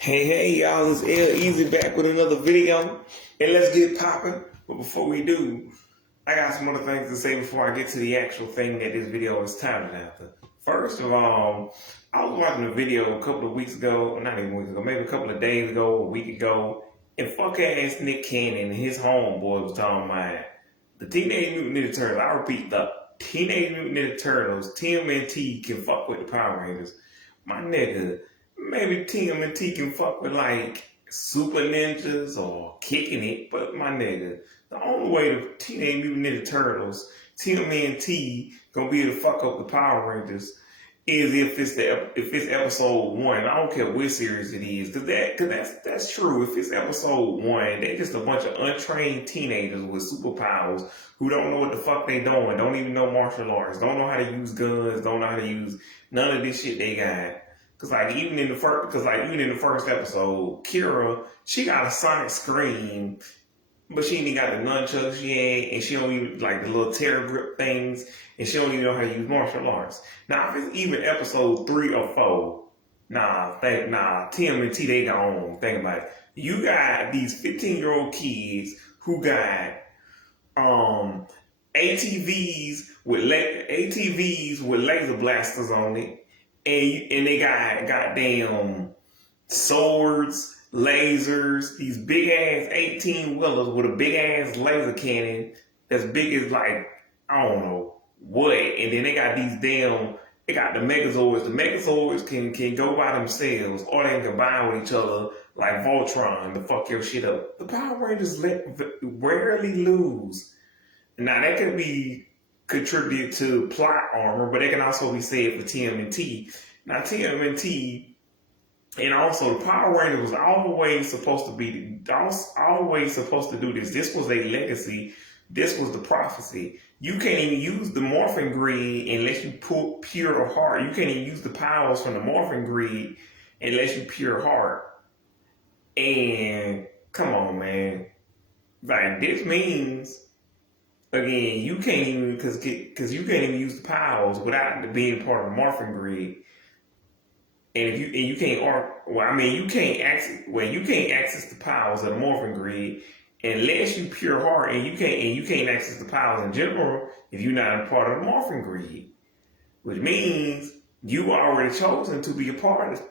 Hey, y'all, it's L Easy back with another video, and let's get popping. But before we do, I got some other things to say before I get to the actual thing that this video is titled after. First of all, I was watching a video a couple of weeks ago, not even weeks ago, maybe a couple of days ago, a week ago, and fuck ass Nick Cannon and his homeboy was talking about the Teenage Mutant Ninja Turtles. I repeat, the Teenage Mutant Ninja Turtles, TMNT can fuck with the Power Rangers. My nigga, maybe TMNT can fuck with like Super Ninjas or kicking it, but my nigga, the only way the Teenage Mutant Ninja Turtles, TMNT, gonna be able to fuck up the Power Rangers is if it's episode one. I don't care what series it is, cause that's true. If it's episode one, they just a bunch of untrained teenagers with superpowers who don't know what the fuck they doing, don't even know martial arts, don't know how to use guns, don't know how to use none of this shit they got. Cause like even in the first episode, Kira, she got a sonic scream, but she ain't even got the nunchucks yet, and she don't even like the little terror grip things, and she don't even know how to use martial arts. Now, if it's even episode 3 or 4, TMNT they gone. Think about it. You got these 15-year-old kids who got um ATVs with laser blasters on it, and they got goddamn swords, lasers, these big ass 18 wheelers with a big ass laser cannon that's big as like, I don't know what. And then they got they got the Megazords. The Megazords can go by themselves or they can combine with each other like Voltron to fuck your shit up. The Power Rangers rarely lose. Now that could be contributed to plot armor, but it can also be said for TMNT. Now TMNT and also the Power Rangers was always supposed to do this. This was a legacy. This was the prophecy. You can't even use the morphin grid unless you put pure heart. You can't even use the powers from the morphin grid unless you pure heart. And come on, man. Like this means again, you can't even because you can't even use the powers without being part of the morphin grid. And if you can't you can't access the powers of the morphin grid unless you pure heart, and you can't access the powers in general if you're not a part of the morphin grid, which means you already chosen to be a part of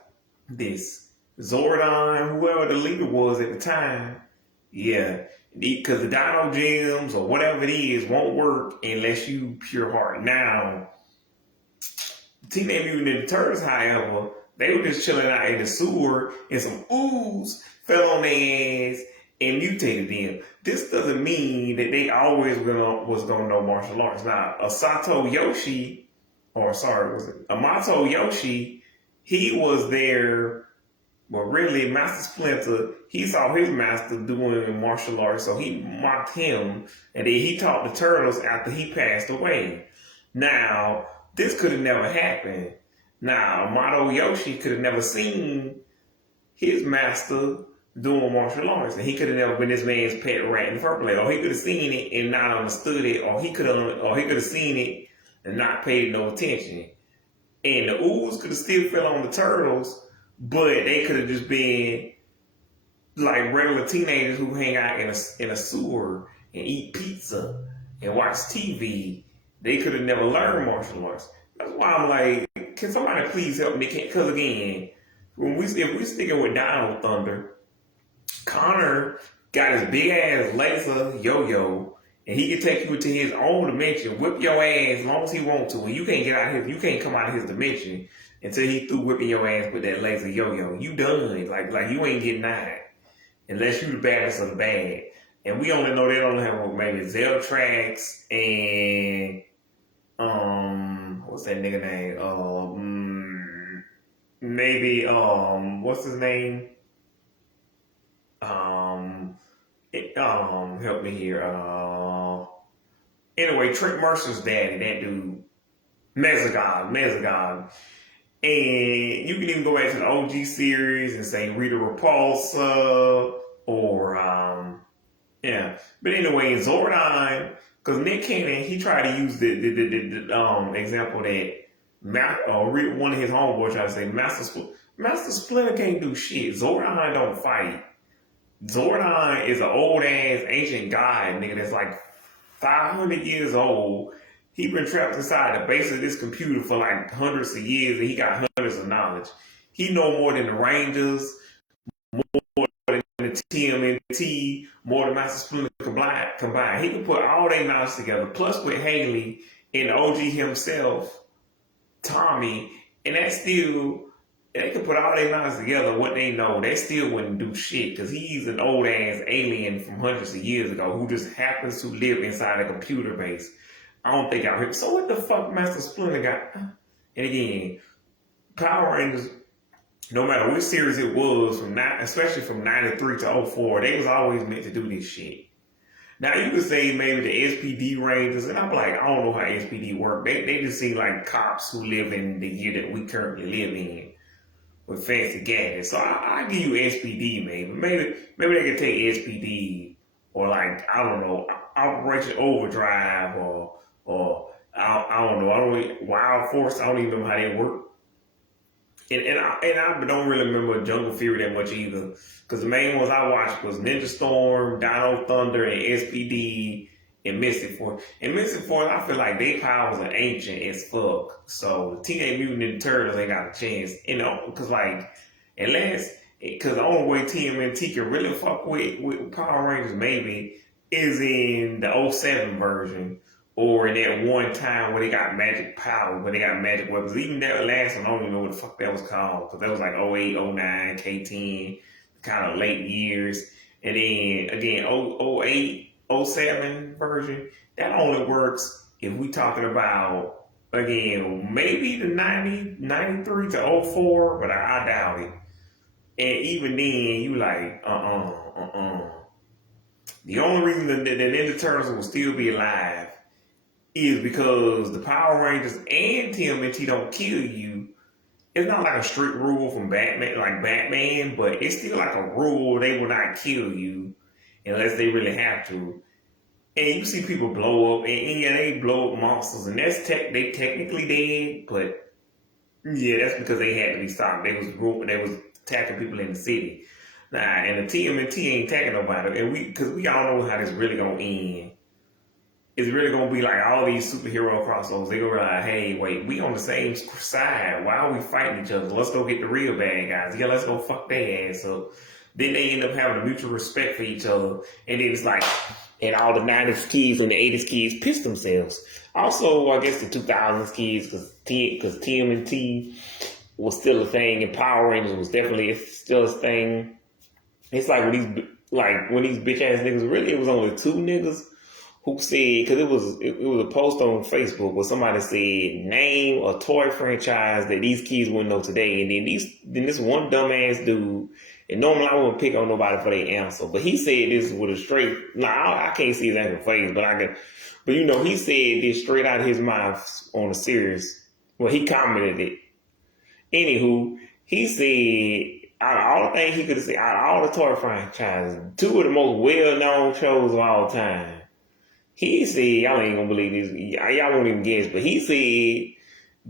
this. Zordon, whoever the leader was at the time, yeah, because the Dino Gems or whatever it is won't work unless you pure heart. Now, Teenage Mutant Ninja Turtles, however, they were just chilling out in the sewer and some ooze fell on their ass and mutated them. This doesn't mean that they always was gonna know martial arts. Now, Amato Yoshi, he was there, but really Master Splinter, he saw his master doing martial arts, so he mocked him, and then he taught the turtles after he passed away. Now, this could have never happened. Now, Amato Yoshi could have never seen his master doing martial arts, and he could have never been this man's pet rat in the first place, or he could have seen it and not understood it, or he could have seen it and not paid no attention. And the ooze could have still fell on the turtles, but they could have just been like regular teenagers who hang out in a sewer and eat pizza and watch TV. They could have never learned martial arts. That's why I'm like, can somebody please help me? Because again, if we sticking with Dino Thunder, Connor got his big ass laser yo-yo, and he can take you into his own dimension, whip your ass as long as he wants to, and you can't come out of his dimension until he through whipping your ass with that laser yo-yo. You done. Like you ain't getting out. Unless you the baddest of the bad. And we only know they don't have maybe Zeltrax and what's that nigga name? Maybe what's his name? Help me here. Anyway, Trent Mercer's daddy, that dude, Mezagon. And you can even go back to the OG series and say Rita Repulsa or yeah. But anyway, in Zordon, because Nick Cannon, he tried to use the example that one of his homeboys tried to say Master Splinter can't do shit. Zordon don't fight. Zordon is an old ass ancient god, nigga, that's like 500 years old. He been trapped inside the base of this computer for like hundreds of years, and he got hundreds of knowledge. He know more than the Rangers, more than the TMNT, more than Master Splinter combined. He can put all their knowledge together, plus with Haley and OG himself, Tommy, and that's still, they can put all their knowledge together, what they know, they still wouldn't do shit, because he's an old ass alien from hundreds of years ago who just happens to live inside a computer base. I don't think I heard. So what the fuck Master Splinter got? And again, Power Rangers, no matter which series it was, especially from 93 to 04, they was always meant to do this shit. Now you could say maybe the SPD Rangers, and I'm like, I don't know how SPD work. They just seem like cops who live in the year that we currently live in with fancy gadgets. So I give you SPD maybe. Maybe they could take SPD or like, I don't know, Operation Overdrive or I don't know, Wild Force, I don't even know how they work. And I don't really remember Jungle Fury that much either. Because the main ones I watched was Ninja Storm, Dino Thunder, and SPD, and Mystic Force. And Mystic Force, I feel like their powers are ancient as fuck. So Teenage Mutant Ninja Turtles ain't got a chance. You know, because like, because the only way TMNT can really fuck with Power Rangers maybe is in the '07 version. Or in that one time where they got magic power, where they got magic weapons. Even that last one, I don't even know what the fuck that was called. Because that was like '08, '09, K10, kind of late years. And then, again, '08, '07 version, that only works if we talking about, again, maybe the 93 to '04, but I doubt it. And even then, you like, The only reason that the Ninja Turtles will still be alive is because the Power Rangers and TMNT don't kill you. It's not like a strict rule from Batman, but it's still like a rule they will not kill you unless they really have to. And you see people blow up, and yeah, they blow up monsters, and they technically dead, but yeah, that's because they had to be stopped. They was attacking people in the city. Nah, and the TMNT ain't attacking nobody, and because we all know how this really gonna end. It's really gonna be like all these superhero crossovers. They go like, hey, wait, we on the same side. Why are we fighting each other? Let's go get the real bad guys. Yeah, let's go fuck their ass up. Then they end up having a mutual respect for each other. And then it's like, and all the 90s kids and the 80s kids piss themselves. Also, I guess the 2000s kids, because TMNT was still a thing, and Power Rangers was definitely still a thing. It's like when these bitch ass niggas, really it was only two niggas who said, because it was a post on Facebook where somebody said, name a toy franchise that these kids wouldn't know today. And then this one dumbass dude, and normally I wouldn't pick on nobody for their answer, but he said this with a straight, I can't see his actual face, but you know, he said this straight out of his mouth on a series. Well, he commented it. Anywho, he said, out of all the things he could have said, out of all the toy franchises, two of the most well-known shows of all time, he said, y'all ain't gonna believe this, y'all won't even guess, but he said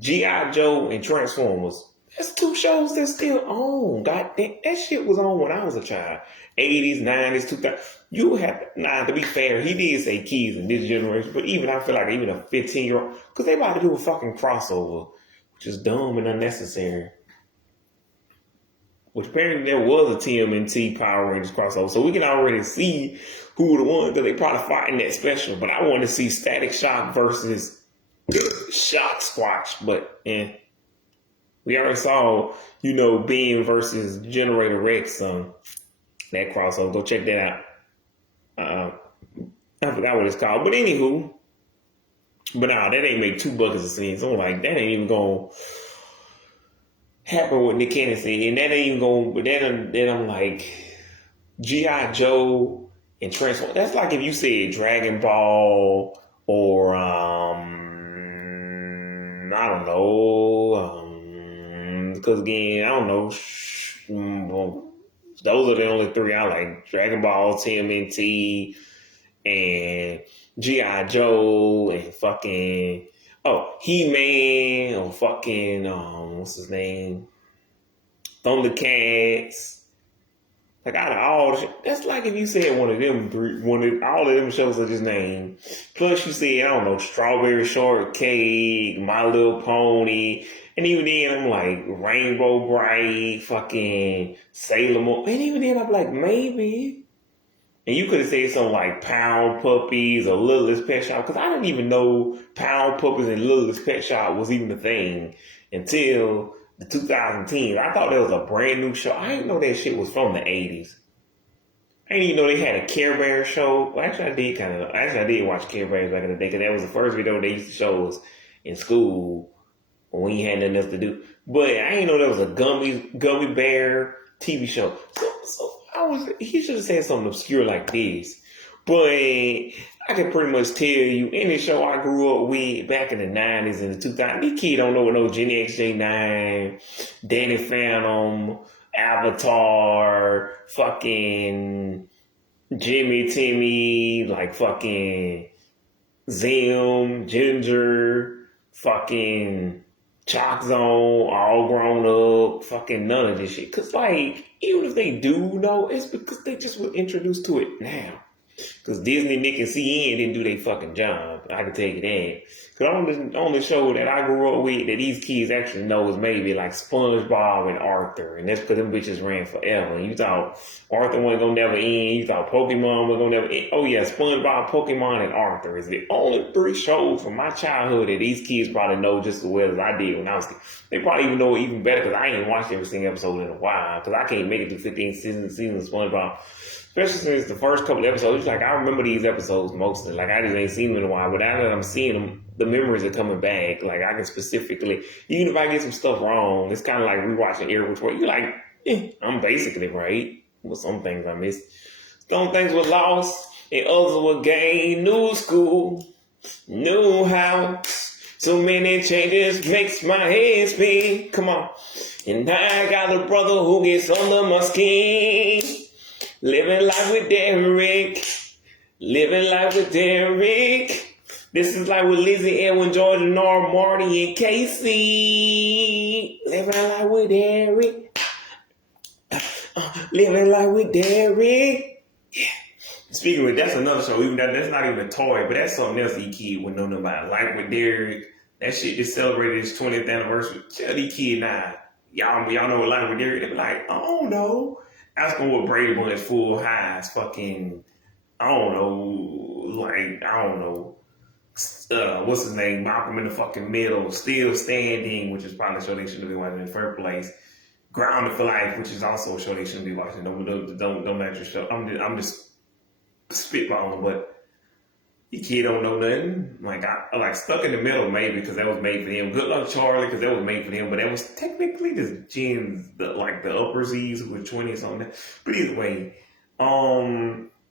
G.I. Joe and Transformers. That's two shows that's still on. God damn, that shit was on when I was a child. 80s, 90s, 2000s. You have, to be fair, he did say kids in this generation, but I feel like even a 15-year-old, because they about to do a fucking crossover, which is dumb and unnecessary. Which apparently there was a TMNT Power Rangers crossover, so we can already see who the ones that they probably fighting that special. But I want to see Static Shock versus Shock Squatch. But we already saw, Beam versus Generator Rex, that crossover. Go check that out. I forgot what it's called, but anywho, that ain't make 2 buckets of sense. I'm like, that ain't even gonna happen with Nick Cannon said, and that ain't even going. But then I'm like, G.I. Joe and Transformers. That's like if you said Dragon Ball or I don't know, because again, I don't know. Those are the only 3 I like: Dragon Ball, TMNT, and G.I. Joe, and fucking. Oh, He-Man, or fucking, what's his name? Thundercats. Like out of all the shit, that's like if you said one of them three, all of them shows I just named. Plus you said, I don't know, Strawberry Shortcake, My Little Pony, and even then I'm like Rainbow Bright, fucking Sailor Moon, and even then I'm like maybe. And you could have said something like Pound Puppies or Littlest Pet Shop, because I didn't even know Pound Puppies and Littlest Pet Shop was even a thing until the 2010s. I thought that was a brand new show. I didn't know that shit was from the 80s. I didn't even know they had a Care Bear show. Well, actually, I did watch Care Bears back in the day, because that was the first video they used to show us in school when we had nothing else to do. But I didn't know there was a gummy bear TV show. So he should have said something obscure like this. But I can pretty much tell you any show I grew up with back in the 90s and the 2000s. These kids don't know what no Gen X, J9, Danny Phantom, Avatar, fucking Jimmy Timmy, like fucking Zim, Ginger, fucking Chalk Zone, all grown up, fucking none of this shit. Cause like, even if they do know, it's because they just were introduced to it now. Because Disney, Nick, and CN didn't do their fucking job. I can tell you that. Because the only show that I grew up with that these kids actually know is maybe like SpongeBob and Arthur. And that's because them bitches ran forever. And you thought Arthur wasn't going to never end. You thought Pokemon was going to never end. Oh yeah, SpongeBob, Pokemon, and Arthur is the only three shows from my childhood that these kids probably know just as well as I did when I was a kid. They probably even know it even better because I ain't watched every single episode in a while. Because I can't make it through 15 seasons of SpongeBob. Especially since the first couple of episodes, like I remember these episodes mostly. Like I just ain't seen them in a while, but now that I'm seeing them, the memories are coming back. Like I can specifically, even if I get some stuff wrong, it's kind of like rewatching Air Which Way. You're like, I'm basically right. With some things I missed. Some things were lost, and others were gained. New school, new house. So many changes makes my head spin. Come on. And I got a brother who gets under my skin. Living life with Derek. Living life with Derek. This is like with Lizzie, Edwin, George, Nora, Marty, and Casey. Living life with Derek. Living life with Derek. Yeah. Speaking of, that's another show. Even that's not even a toy, but that's something else you kid would know about. Life with Derek. That shit just celebrated its 20th anniversary. Tell these kids now. Y'all know what Life with Derek. They be like, I don't know. Ask them what Brady Bunch Full Highs fucking, I don't know, what's his name, Malcolm in the fucking Middle, Still Standing, which is probably a show they shouldn't be watching in the first place, Grounded for Life, which is also a show they shouldn't be watching. Don't let your show. I'm just spitballing, but you kid don't know nothing. Like I like Stuck in the Middle maybe because that was made for them. Good Luck Charlie because that was made for them, but that was technically the gens, the upper Z's who were 20 or something. But either way,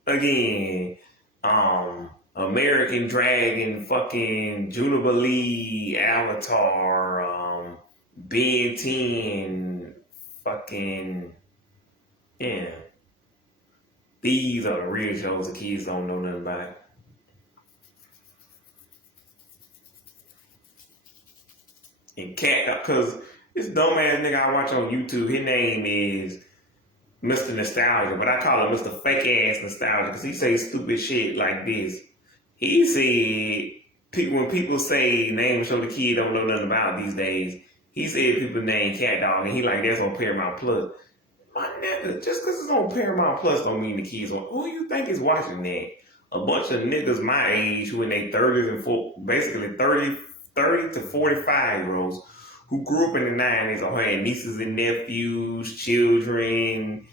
again, American Dragon, fucking Jubilee, Avatar, Ben 10, fucking yeah. These are the real shows the kids don't know nothing about. And Cat, because this dumbass nigga I watch on YouTube, his name is Mr. Nostalgia, but I call him Mr. Fake Ass Nostalgia because he says stupid shit like this. He said, when people say names show the kid don't know nothing about these days, he said people name Cat Dog, and he like, that's on Paramount Plus. My nigga, just because it's on Paramount Plus don't mean the kids on. Who you think is watching that? A bunch of niggas my age who in their 30s and basically 30 to 45-year-olds who grew up in the 90s or had nieces and nephews, children,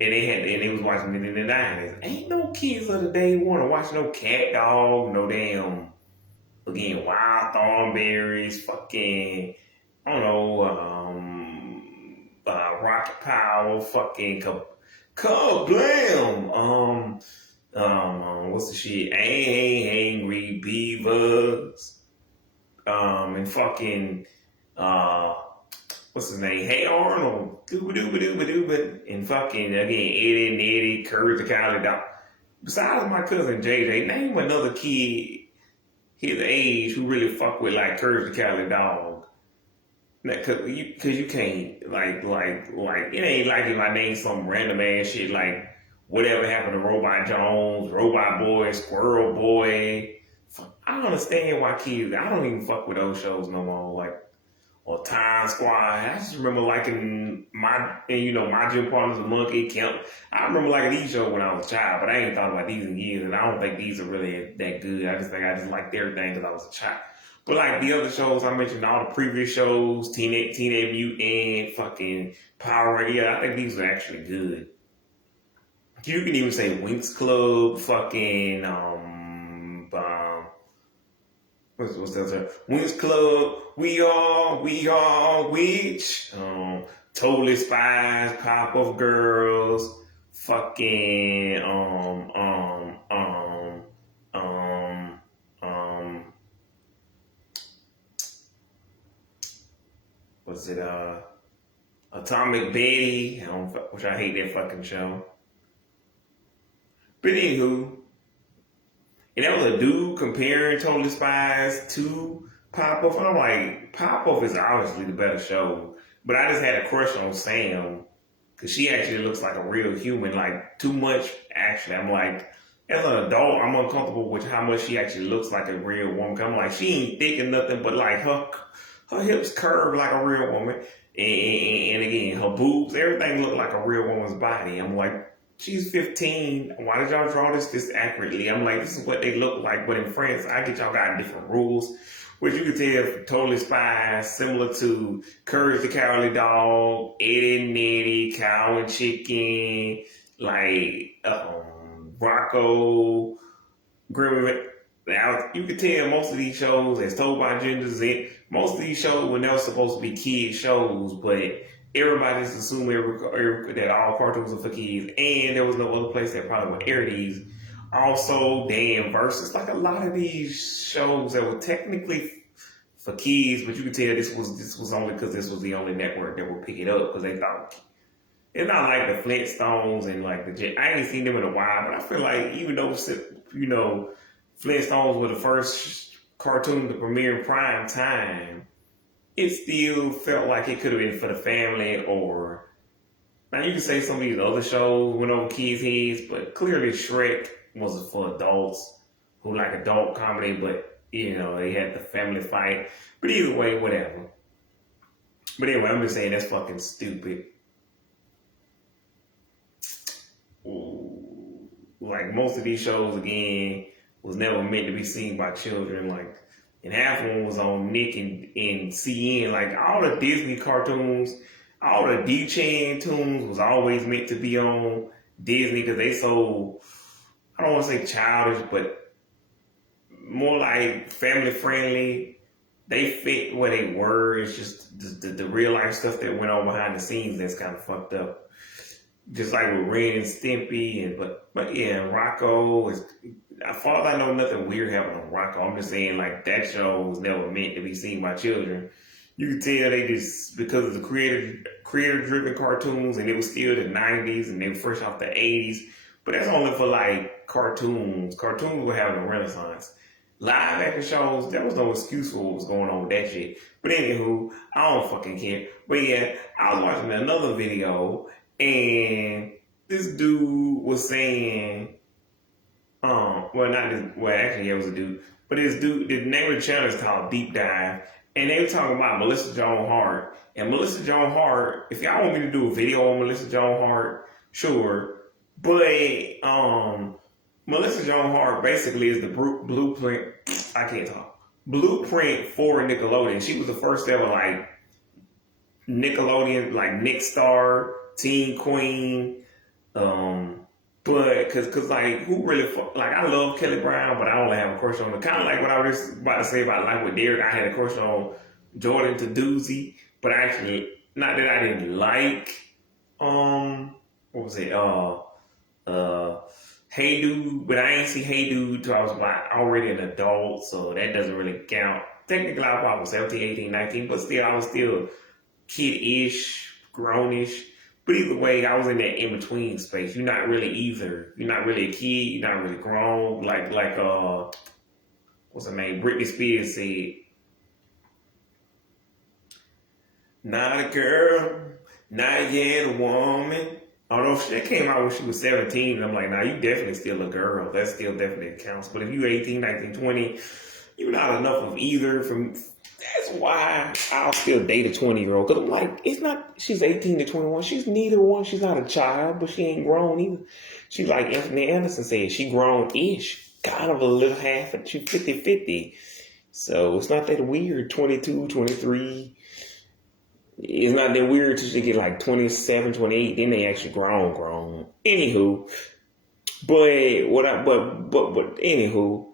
and they was watching it in the 90s. Ain't no kids of the day want to watch no Cat Dog, no damn, again, Wild Thornberries, fucking, I don't know, Rocket Power, fucking Kablam, what's the shit, Angry Beavers, and fucking, what's his name? Hey Arnold, dooba, and fucking again Eddie and Eddie, Courage the Cowardly Dog. Besides my cousin JJ, name another kid his age who really fuck with like Courage the Cowardly Dog. Cause you can't like it ain't like if I name some random ass shit like whatever happened to Robot Jones, Robot Boy, Squirrel Boy. I don't understand why kids. I don't even fuck with those shows no more. Like or Time Squad. I just remember liking my gym partner's a monkey. Camp. I remember liking these shows when I was a child, but I ain't thought about these in years, and I don't think these are really that good. I just think I just liked everything because I was a child. But like the other shows I mentioned, all the previous shows, Teenage Mutant, fucking Power Rangers, yeah, I think these are actually good. You can even say Winx Club, fucking what's that? Winx Club, we are witch. Totally Spies, Pop Up Girls, fucking what's it? Atomic Betty, which I hate that fucking show. But anywho, and that was a dude comparing Totally Spies to Pop Up. I'm like, Pop Up is obviously the better show. But I just had a crush on Sam because she actually looks like a real human. Like, too much, actually. I'm like, as an adult, I'm uncomfortable with how much she actually looks like a real woman. I'm like, she ain't thick or nothing, but like her hips curve like a real woman. And again, her boobs, everything looked like a real woman's body. I'm like, she's 15. Why did y'all draw this accurately? I'm like, this is what they look like. But in France, I get y'all got different rules. Which you can tell Totally Spies, similar to Courage the Cowardly Dog, Eddie and Eddie, Cow and Chicken, like Rocco, Grim. Now, you can tell most of these shows, as told by Ginger Zent, most of these shows were never supposed to be kid shows, but everybody just assumed that all cartoons are for kids, and there was no other place that probably would air these. Also, Dan versus like a lot of these shows that were technically for kids, but you can tell this was only because this was the only network that would pick it up because they thought it's not like the Flintstones and like I ain't seen them in a while, but I feel like even though Flintstones were the first cartoon to premiere in prime time, it still felt like it could have been for the family. Or now you can say some of these other shows went over kids' heads, but clearly Shrek was for adults who like adult comedy, but they had the family fight. But either way, whatever. But anyway, I'm just saying that's fucking stupid. Ooh. Like most of these shows, again, was never meant to be seen by children. Like, and half of them was on Nick and CN. Like all the Disney cartoons, all the D-Chan tunes was always meant to be on Disney because they so, I don't want to say childish, but more like family friendly. They fit where they were. It's just the real life stuff that went on behind the scenes that's kind of fucked up. Just like with Ren and Stimpy, but yeah, Rocco is. As far as I know, nothing weird happened on Rocco. I'm just saying like that show was never meant to be seen by children. You can tell they just because of the creator driven cartoons, and it was still the 90s, and they were fresh off the 80s. But that's only for like cartoons. Cartoons were having a renaissance. Live action shows, there was no excuse for what was going on with that shit. But anywho, I don't fucking care. But yeah, I was watching another video, and this dude was saying, actually it was a dude, but this dude, the name of the channel is called Deep Dive, and they were talking about Melissa Joan Hart. And Melissa Joan Hart, if y'all want me to do a video on Melissa Joan Hart, sure. But Melissa Joan Hart basically is the blueprint. I can't talk. Blueprint for Nickelodeon. She was the first ever like Nickelodeon, like Nick Star, Teen Queen. But cause like who really like I love Kelly Brown, but I only have a crush on her. Kind of like what I was just about to say about Life with Derek. I had a crush on Jordan to Doozy, but actually not that I didn't like. What was it? Hey Dude, but I ain't see Hey Dude till I was about already an adult, so that doesn't really count. Technically, I probably was 17, 18, 19, but still, I was still kid-ish, grown-ish. But either way, I was in that in-between space. You're not really either. You're not really a kid. You're not really grown. Like what's her name? Britney Spears said. Not a girl, not yet a woman. Although she came out when she was 17, and I'm like, nah, you definitely still a girl. That still definitely counts. But if you 18, 19, 20, you're not enough of either. That's why I'll still date a 20-year-old. Because I'm like, it's not, she's 18 to 21. She's neither one. She's not a child, but she ain't grown either. She's like Anthony Anderson said, she grown-ish. Kind of a little half, she's 50-50. So it's not that weird, 22, 23. It's not that weird till she get like 27, 28. Then they actually grown. Anywho, but anywho,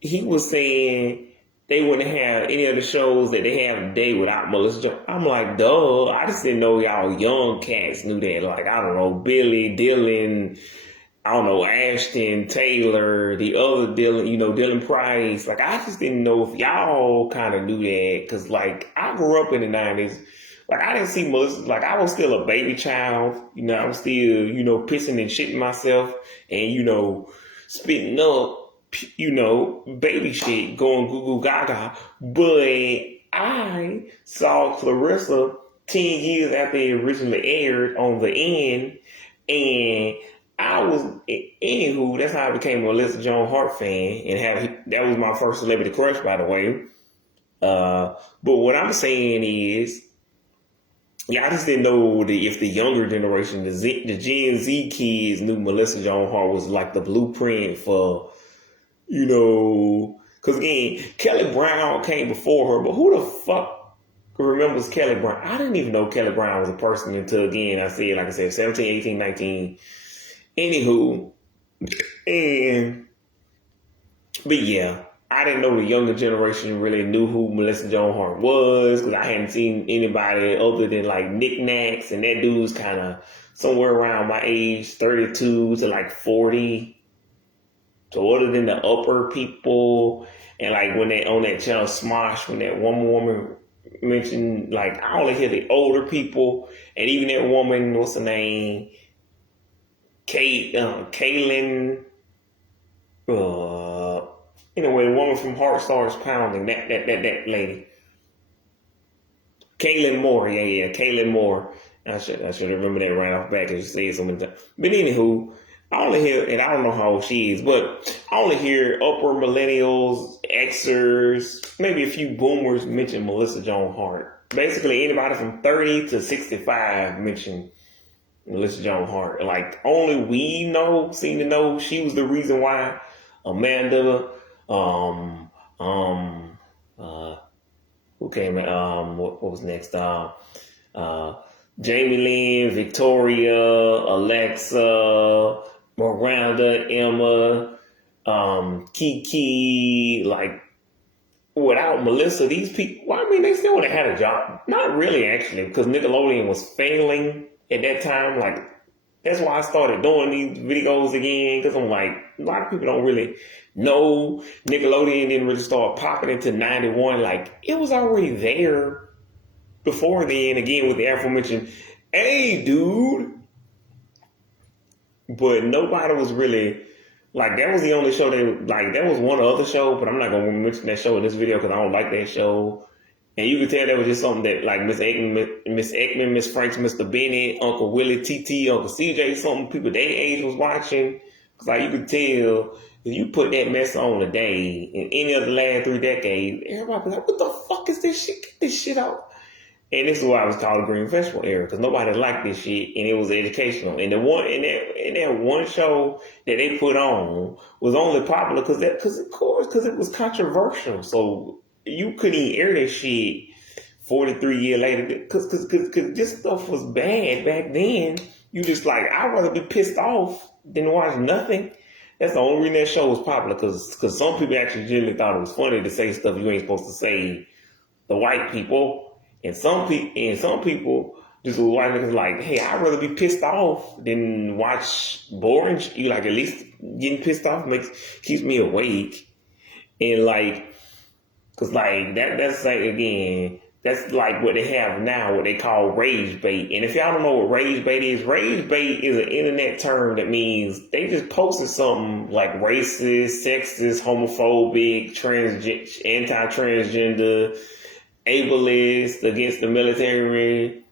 he was saying they wouldn't have any of the shows that they have today without Melissa Jones. I'm like, duh. I just didn't know y'all young cats knew that. Like, I don't know, Billy, Dylan, I don't know, Ashton, Taylor, the other Dylan, Dylan Price. Like, I just didn't know if y'all kind of knew that. Because, like, I grew up in the 90s. Like, I didn't see Melissa. Like, I was still a baby child. I was still, pissing and shitting myself and, spitting up, baby shit, going goo goo gaga. But I saw Clarissa 10 years after it originally aired on the end. And anywho, that's how I became a Melissa Joan Hart fan. And that was my first celebrity crush, by the way. But what I'm saying is, I just didn't know if the younger generation, the Gen Z kids, knew Melissa Joan Hart was like the blueprint for, because again, Kelly Brown came before her, but who the fuck remembers Kelly Brown? I didn't even know Kelly Brown was a person until, again, like I said, 17, 18, 19. Anywho, but yeah. I didn't know the younger generation really knew who Melissa Joan Hart was because I hadn't seen anybody other than like Nick Nax, and that dude's kind of somewhere around my age, 32 to like 40. So other than the upper people, and like when they on that channel Smosh, when that one woman mentioned, like I only hear the older people, and even that woman, what's her name, Kaylin. Anyway, the woman from Heart Stars Pounding, that lady. Kaylin Moore, Kaylin Moore. I should remember that right off back because you said so many times. But anywho, I only hear, and I don't know how old she is, but I only hear upper millennials, Xers, maybe a few boomers mention Melissa Joan Hart. Basically, anybody from 30 to 65 mention Melissa Joan Hart. Like, only we seem to know she was the reason why Amanda, who came, what was next? Jamie Lynn, Victoria, Alexa, Miranda, Emma, Kiki, like, without Melissa, these people, well, I mean, they still would have had a job. Not really, actually, because Nickelodeon was failing at that time. Like, that's why I started doing these videos again, because I'm like, a lot of people don't really know. Nickelodeon didn't really start popping until 91. Like, it was already there before then, again, with the aforementioned, hey, dude. But nobody was really, like, that was the only show that was one other show, but I'm not going to mention that show in this video because I don't like that show. And you could tell that was just something that, like, Miss Ekman, Miss Franks, Mr. Bennett, Uncle Willie, TT, Uncle CJ, something people their age was watching. Because, like, you could tell if you put that mess on today in any of the last 3 decades, everybody was like, what the fuck is this shit? Get this shit out. And this is why I was called the Green Festival era, because nobody liked this shit, and it was educational. And the one in that one show that they put on was only popular because it was controversial. So you couldn't even air that shit 43 years later because this stuff was bad back then. You just like, I'd rather be pissed off than watch nothing. That's the only reason that show was popular, because some people actually generally thought it was funny to say stuff you ain't supposed to say to white people. And some people just white niggas like, hey, I'd rather be pissed off than watch boring. You like, at least getting pissed off keeps me awake. And like, cause like that's like, again, that's like what they have now, what they call rage bait. And if y'all don't know what rage bait is an internet term that means they just posted something like racist, sexist, homophobic, anti-transgender, ableist, against the military,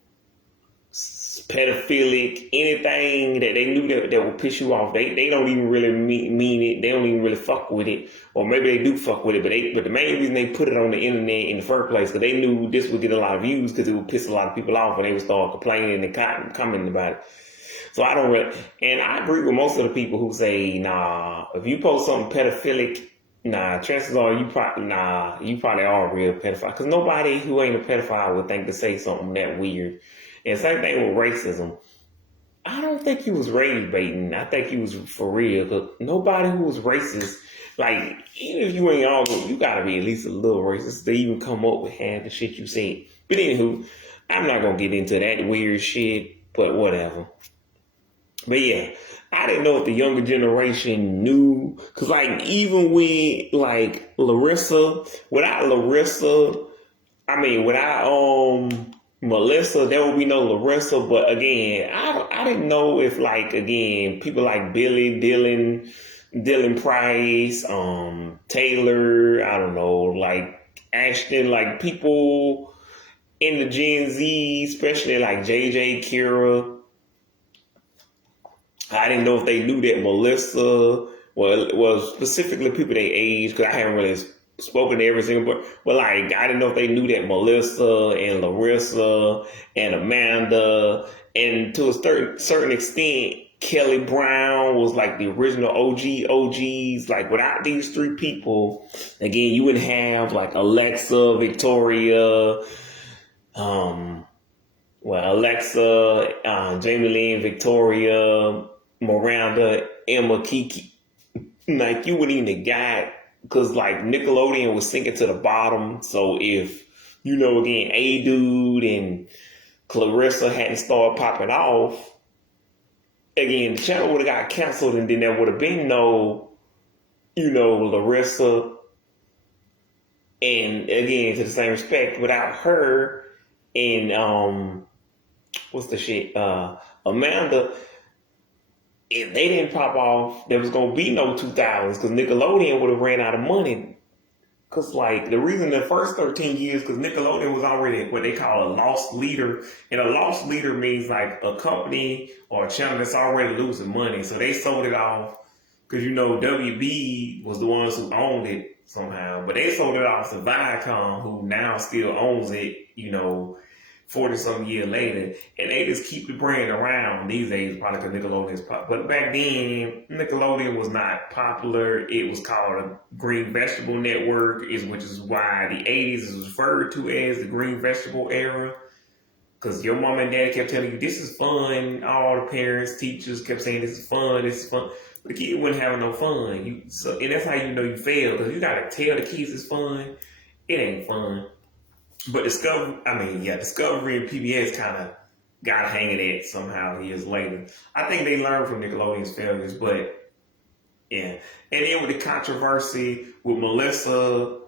pedophilic, anything that they knew that would piss you off. They don't even really mean it. They don't even really fuck with it, or maybe they do fuck with it. But the main reason they put it on the internet in the first place because they knew this would get a lot of views because it would piss a lot of people off and they would start complaining and commenting about it. So I don't really, and I agree with most of the people who say, nah, if you post something pedophilic, nah, chances are you probably are a real pedophile. Because nobody who ain't a pedophile would think to say something that weird. And same thing with racism. I don't think he was race baiting. I think he was for real. Because nobody who was racist, like, even if you ain't all, you gotta be at least a little racist to even come up with half the shit you said. But anywho, I'm not gonna get into that weird shit, but whatever. But yeah, I didn't know if the younger generation knew, cause like even with like Larissa, without Melissa, there would be no Larissa. But again, I didn't know if like again people like Billy, Dylan Price, Taylor, I don't know, like Ashton, like people in the Gen Z, especially like JJ, Kira. I didn't know if they knew that Melissa was specifically people their age because I haven't really spoken to every single but like I didn't know if they knew that Melissa and Larissa and Amanda and to a certain extent Kelly Brown was like the original OGs. Like without these three people, again, you wouldn't have like Alexa, Victoria, Jamie Lynn, Victoria, Miranda, Emma, Kiki. Like you wouldn't even got because like Nickelodeon was sinking to the bottom. So if again, A Dude and Clarissa hadn't started popping off, again the channel would have got canceled, and then there would have been no, Larissa. And again, to the same respect, without her and what's the shit? Amanda, if they didn't pop off, there was gonna be no 2000s because Nickelodeon would have ran out of money. Cause like the reason the first 13 years, because Nickelodeon was already what they call a loss leader, and a loss leader means like a company or a channel that's already losing money. So they sold it off because WB was the ones who owned it somehow, but they sold it off to Viacom, who now still owns it. 40-some years later, and they just keep the brand around these days, probably because Nickelodeon is popular. But back then, Nickelodeon was not popular. It was called a Green Vegetable Network, which is why the 80s is referred to as the Green Vegetable era. Because your mom and dad kept telling you, this is fun. All the parents, teachers kept saying, this is fun, this is fun. But the kid wasn't having no fun. And that's how you know you failed, because you got to tell the kids it's fun. It ain't fun. But Discovery and PBS kind of got a hang of that somehow years later. I think they learned from Nickelodeon's failures, but yeah. And then with the controversy with Melissa,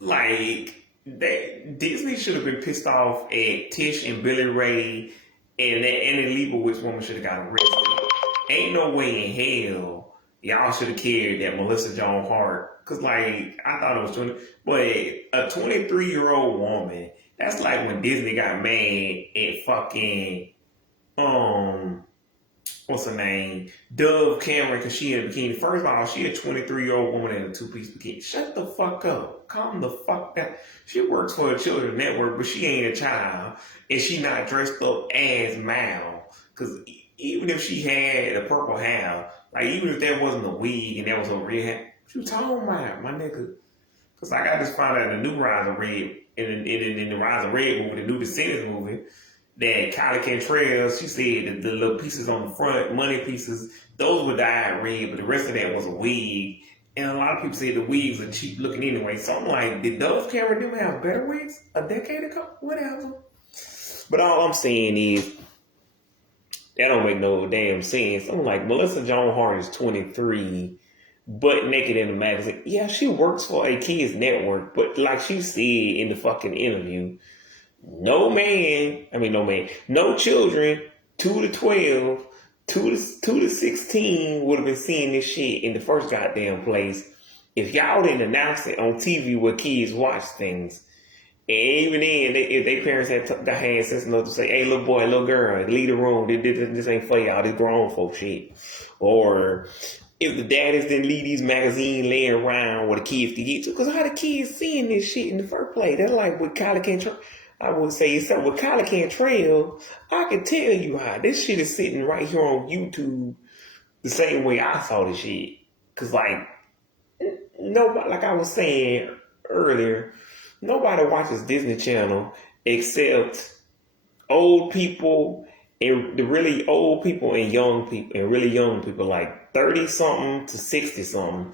like Disney should have been pissed off at Tish and Billy Ray, and that Annie Leibovitz woman should have got arrested. Ain't no way in hell y'all should have cared that Melissa Joan Hart. Because, like, I thought it was 20. But a 23-year-old woman, that's like when Disney got mad at fucking, what's her name? Dove Cameron, because she in a bikini. First of all, she a 23-year-old woman in a two-piece bikini. Shut the fuck up. Calm the fuck down. She works for a children's network, but she ain't a child. And she not dressed up as Mal. Because even if she had the purple hair, like, even if that wasn't a wig and that was a real hair, what you talking about, my nigga? Because I got this found out in the new Rise of Red, in the Rise of Red movie, the new Descendants movie, that Kylie Cantrell, she said that the little pieces on the front, money pieces, those were dyed red, but the rest of that was a wig. And a lot of people say the wigs are cheap looking anyway. So I'm like, did Dove Cameron them have better wigs a decade ago? Whatever. But all I'm saying is, that don't make no damn sense. I'm like, Melissa Joan Hart is 23, butt naked in the magazine. Yeah, she works for a kids network, but like she said in the fucking interview, no children 2 to 12, 2 to 16 would have been seeing this shit in the first goddamn place if y'all didn't announce it on TV where kids watch things. And even then, if their parents had sense enough to say, "Hey, little boy, little girl, leave the room. This ain't for y'all. This grown folk shit." Or if the daddies didn't leave these magazines laying around where the kids could get to, because how the kids seeing this shit in the first place? That's like with Kylie Cantrell. I would say, except with Kylie Cantrell, I can tell you how this shit is sitting right here on YouTube the same way I saw this shit. Because, like, nobody, like I was saying earlier, nobody watches Disney Channel except old people and the really old people and young people and really young people, like 30 something to 60 something,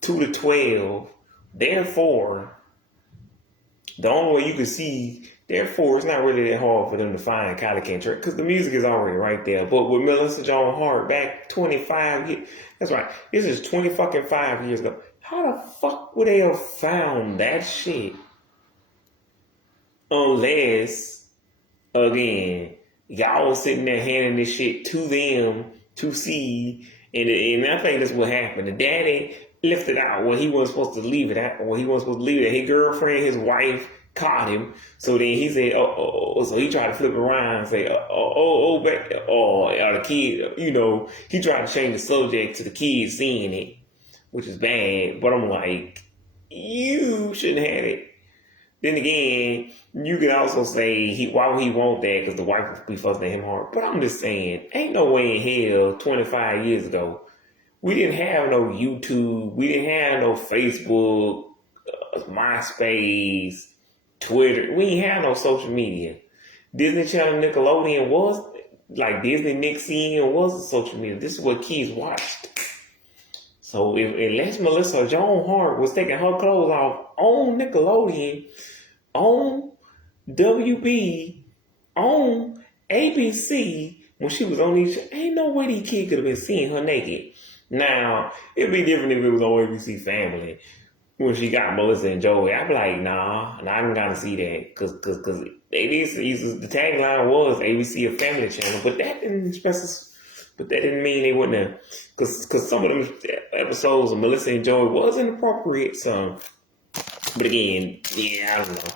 2 to 12. Therefore, the only way you can see, therefore, it's not really that hard for them to find Kylie Cantrell because the music is already right there. But with Melissa Joan Hart back 25 years, that's right, this is 20 fucking 5 years ago. How the fuck would they have found that shit? Unless, again, y'all was sitting there handing this shit to them to see, and I think that's what happened. The daddy left it out when he wasn't supposed to leave it out. When he wasn't supposed to leave it, his girlfriend, his wife, caught him. So then he said, so he tried to flip it around and say, the kid, he tried to change the subject to the kids seeing it, which is bad. But I'm like, you shouldn't have it. Then again, you can also say, why would he want that? Because the wife would be fussing at him hard. But I'm just saying, ain't no way in hell 25 years ago, we didn't have no YouTube, we didn't have no Facebook, MySpace, Twitter. We didn't have no social media. Disney Channel, Nickelodeon was, like Disney Nicktoons was social media. This is what kids watched. So unless Melissa Joan Hart was taking her clothes off on Nickelodeon, on WB, on ABC, when she was on these, ain't no way these kids could have been seeing her naked. Now, it'd be different if it was on ABC Family. When she got Melissa and Joey, I'd be like, nah, I don't gotta see that. Cause the tagline was ABC a family channel, but that didn't mean they wouldn't have, cause some of them episodes of Melissa and Joey was inappropriate, so, but again, yeah, I don't know.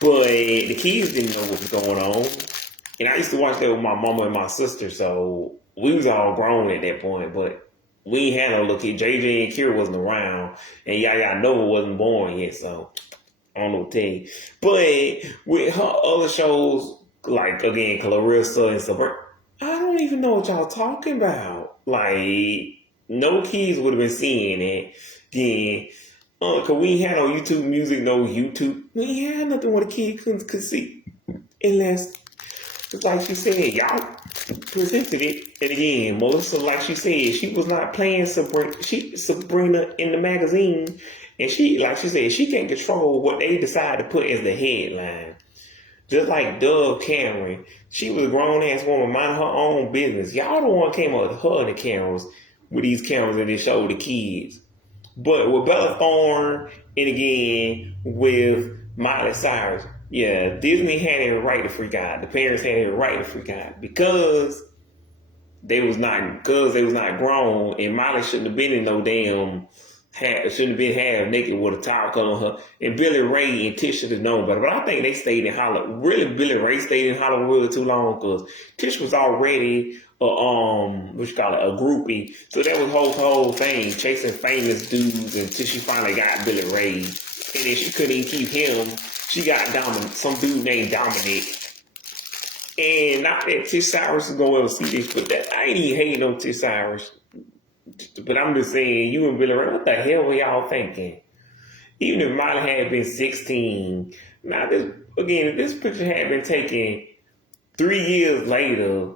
But the kids didn't know what was going on. And I used to watch that with my mama and my sister, so we was all grown at that point, but we ain't had no little kid. JJ and Kira wasn't around, and Yaya Nova wasn't born yet, so I don't know what to tell you. But with her other shows, like, again, Clarissa and Sabrina, I don't even know what y'all talking about. Like, no kids would have been seeing it. Again, because we ain't had no YouTube music, no YouTube. We ain't had nothing where the kids could see. Unless, just like she said, y'all presented it. And again, Melissa, like she said, she was not playing Sabrina in the magazine. And she, like she said, she can't control what they decide to put as the headline. Just like Dove Cameron, she was a grown-ass woman minding her own business. Y'all the one came up with her and the cameras, with these cameras and they showed the kids. But with Bella Thorne, and again, with Miley Cyrus, yeah, Disney had a right to freak out. The parents had a right to freak out because they was not grown, and Miley shouldn't have been in no damn, shouldn't have been half naked with a towel cover on her. And Billy Ray and Tish should have known better. But I think they stayed in Hollywood. Really, Billy Ray stayed in Hollywood too long because Tish was already a groupie. So that was the whole thing, chasing famous dudes until she finally got Billy Ray. And then she couldn't even keep him. She got some dude named Dominic. And not that Tish Cyrus is going to ever see this, but I ain't even hating on Tish Cyrus. But I'm just saying, you and Billy Ray, what the hell were y'all thinking? Even if Miley had been 16. Now, if this picture had been taken 3 years later,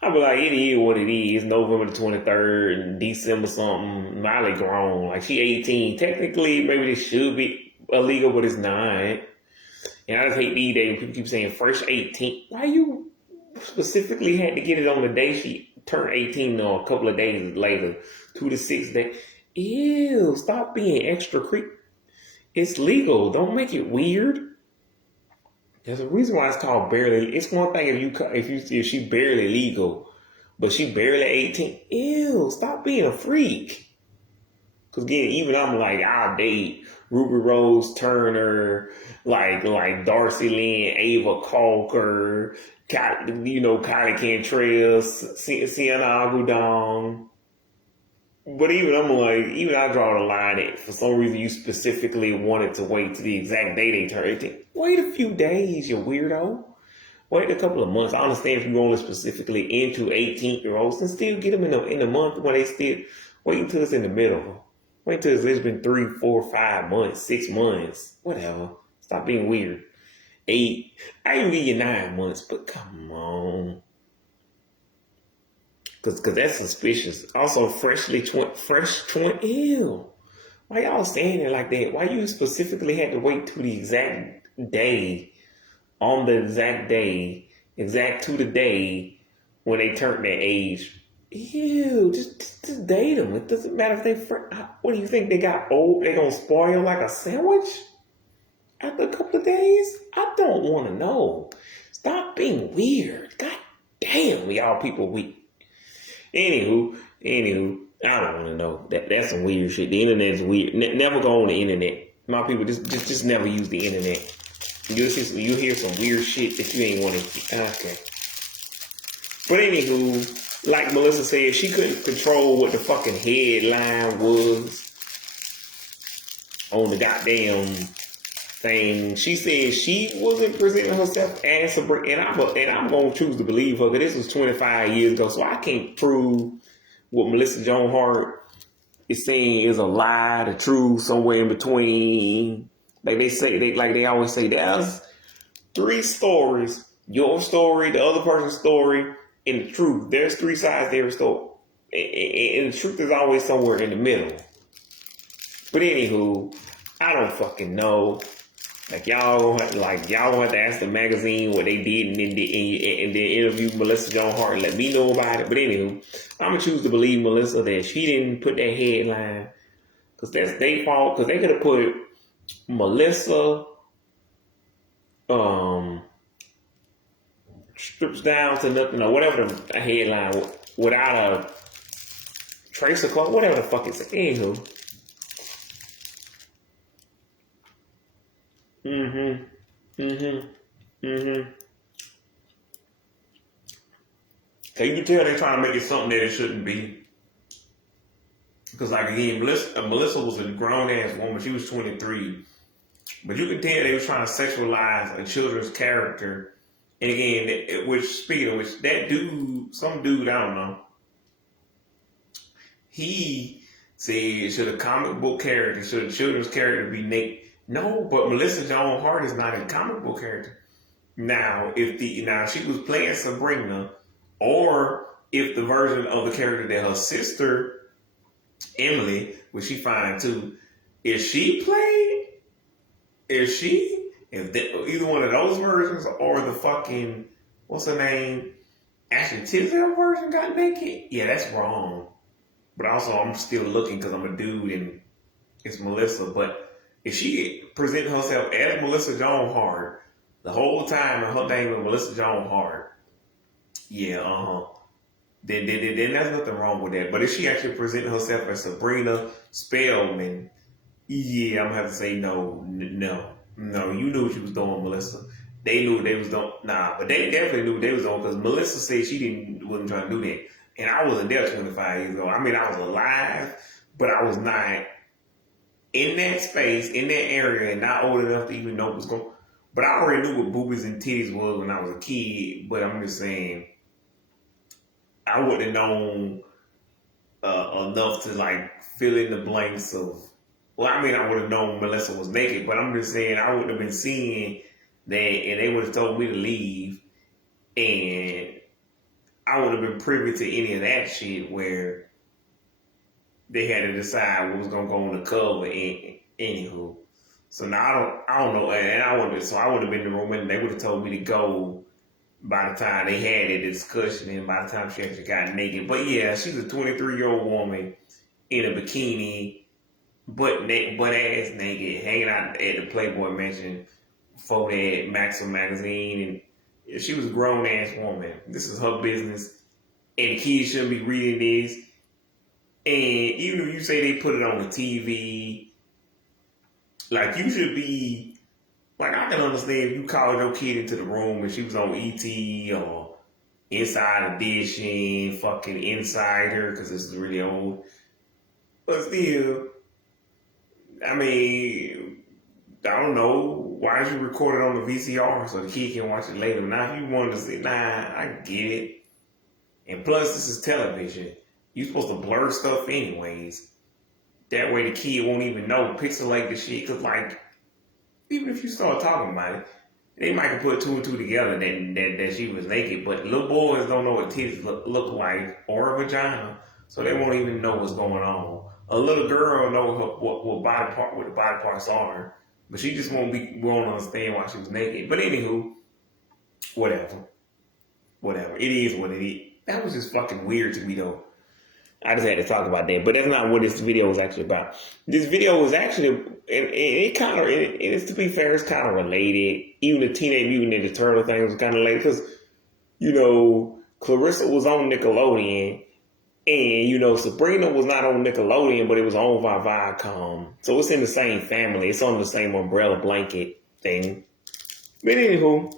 I'd be like, it is what it is. November the 23rd and December something. Miley grown. Like, she 18. Technically, maybe this should be illegal, but it's not. And I just hate these days when people keep saying first 18. Why you specifically had to get it on the day she turned 18 or a couple of days later? 2 to 6 days. Ew, stop being extra creep. It's legal. Don't make it weird. There's a reason why it's called barely. It's one thing if she barely legal, but she barely 18. Ew, stop being a freak. Because again, even I'm like, I'll date Ruby Rose Turner, like Darcy Lynn, Ava Calker, Kylie Cantrell, Sienna Agudong. But even I draw the line at for some reason you specifically wanted to wait to the exact day they turned 18. Wait a few days, you weirdo. Wait a couple of months. I understand if you're only specifically into 18-year-olds, and still get them in the month when they still wait until it's in the middle. Wait until it's been 3, 4, 5 months, 6 months, whatever. Stop being weird. 8. I even give you 9 months, but come on. Cause that's suspicious. Also, fresh 20. Ew. Why y'all saying it like that? Why you specifically had to wait to the exact day, on the exact day, exact to the day when they turned their age? Ew, just date them. It doesn't matter if they. What do you think they got old? They gonna spoil like a sandwich after a couple of days? I don't want to know. Stop being weird. God damn, y'all people weak. Anywho, I don't want to know. That's some weird shit. The internet's weird. Never go on the internet. My people, just never use the internet. You'll hear some weird shit that you ain't want to. Okay. But anywho, like Melissa said, she couldn't control what the fucking headline was on the goddamn thing. She said she wasn't presenting herself as Sabrina, and I'm gonna choose to believe her because this was 25 years ago, so I can't prove what Melissa Joan Hart is saying is a lie, the truth, somewhere in between. Like they always say, there's 3 stories: your story, the other person's story, and the truth. There's 3 sides to every story, and the truth is always somewhere in the middle. But anywho, I don't fucking know. Y'all gonna have to ask the magazine what they did and then interview Melissa Joan Hart and let me know about it. But anywho, I'm gonna choose to believe Melissa that she didn't put that headline because that's their fault. Because they could have put Melissa strips down to nothing or whatever the headline without a trace of clothes, whatever the fuck it's. Anywho. So you can tell they're trying to make it something that it shouldn't be. Because like again, Melissa was a grown ass woman. She was 23. But you can tell they were trying to sexualize a children's character. And again, that dude, some dude, I don't know. He said, should a children's character be naked? No, but Melissa Joan Hart is not a comic book character. Now, if she was playing Sabrina, or if the version of the character that her sister Emily, which she fine too, if either one of those versions or the fucking what's her name, Ashley Tisdale version got naked, yeah, that's wrong. But also, I'm still looking because I'm a dude and it's Melissa, but. If she present herself as Melissa Joan Hart the whole time and her name is Melissa Joan Hart, yeah, then there's nothing wrong with that. But if she actually present herself as Sabrina Spellman, yeah, I'm gonna have to say no. You knew what you was doing, Melissa. They knew what they was doing. Nah, but they definitely knew what they was doing because Melissa said she wasn't trying to do that, and I wasn't there 25 years ago. I mean, I was alive, but I was not in that space, in that area, and not old enough to even know what's going on. But I already knew what boobies and titties was when I was a kid, but I'm just saying, I wouldn't have known enough to fill in the blanks of, I would have known Melissa was naked, but I'm just saying I wouldn't have been seeing that and they would have told me to leave and I would have been privy to any of that shit where they had to decide what was gonna go on the cover. Anywho, so now I don't know, and I wouldn't have been in the room, and they would have told me to go by the time they had a discussion, and by the time she actually got naked. But yeah, she's a 23-year-old woman in a bikini, butt ass naked, hanging out at the Playboy Mansion for that Maxim magazine, and she was a grown ass woman. This is her business, and kids shouldn't be reading this. And even if you say they put it on the TV, you should be, Like, I can understand if you called your kid into the room and she was on ET or Inside Edition, fucking Insider, because this is really old. But still, I mean, I don't know. Why did you record it on the VCR so the kid can watch it later? Now, if you wanted to say, nah, I get it. And plus, this is television. You're supposed to blur stuff anyways. That way the kid won't even know, pixelate the shit. Because, like, even if you start talking about it, they might have put two and two together that she was naked. But little boys don't know what titties look like or a vagina. So they won't even know what's going on. A little girl know what the body parts are. But she just won't understand why she was naked. But anywho, whatever. It is what it is. That was just fucking weird to me though. I just had to talk about that. But that's not what this video was actually about. This video was actually, it is, to be fair, it's kind of related. Even the Teenage Mutant Ninja Turtle thing was kind of related. Because, you know, Clarissa was on Nickelodeon. And, you know, Sabrina was not on Nickelodeon, but it was owned by Viacom. So it's in the same family. It's on the same umbrella blanket thing. But anywho.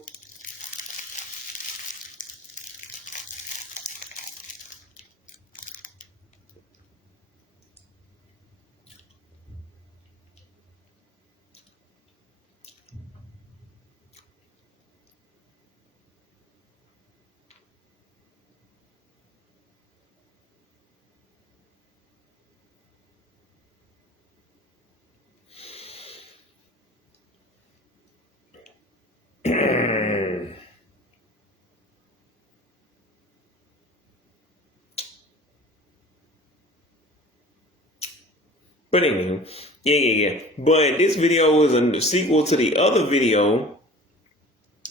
But anyway, yeah. But this video is a sequel to the other video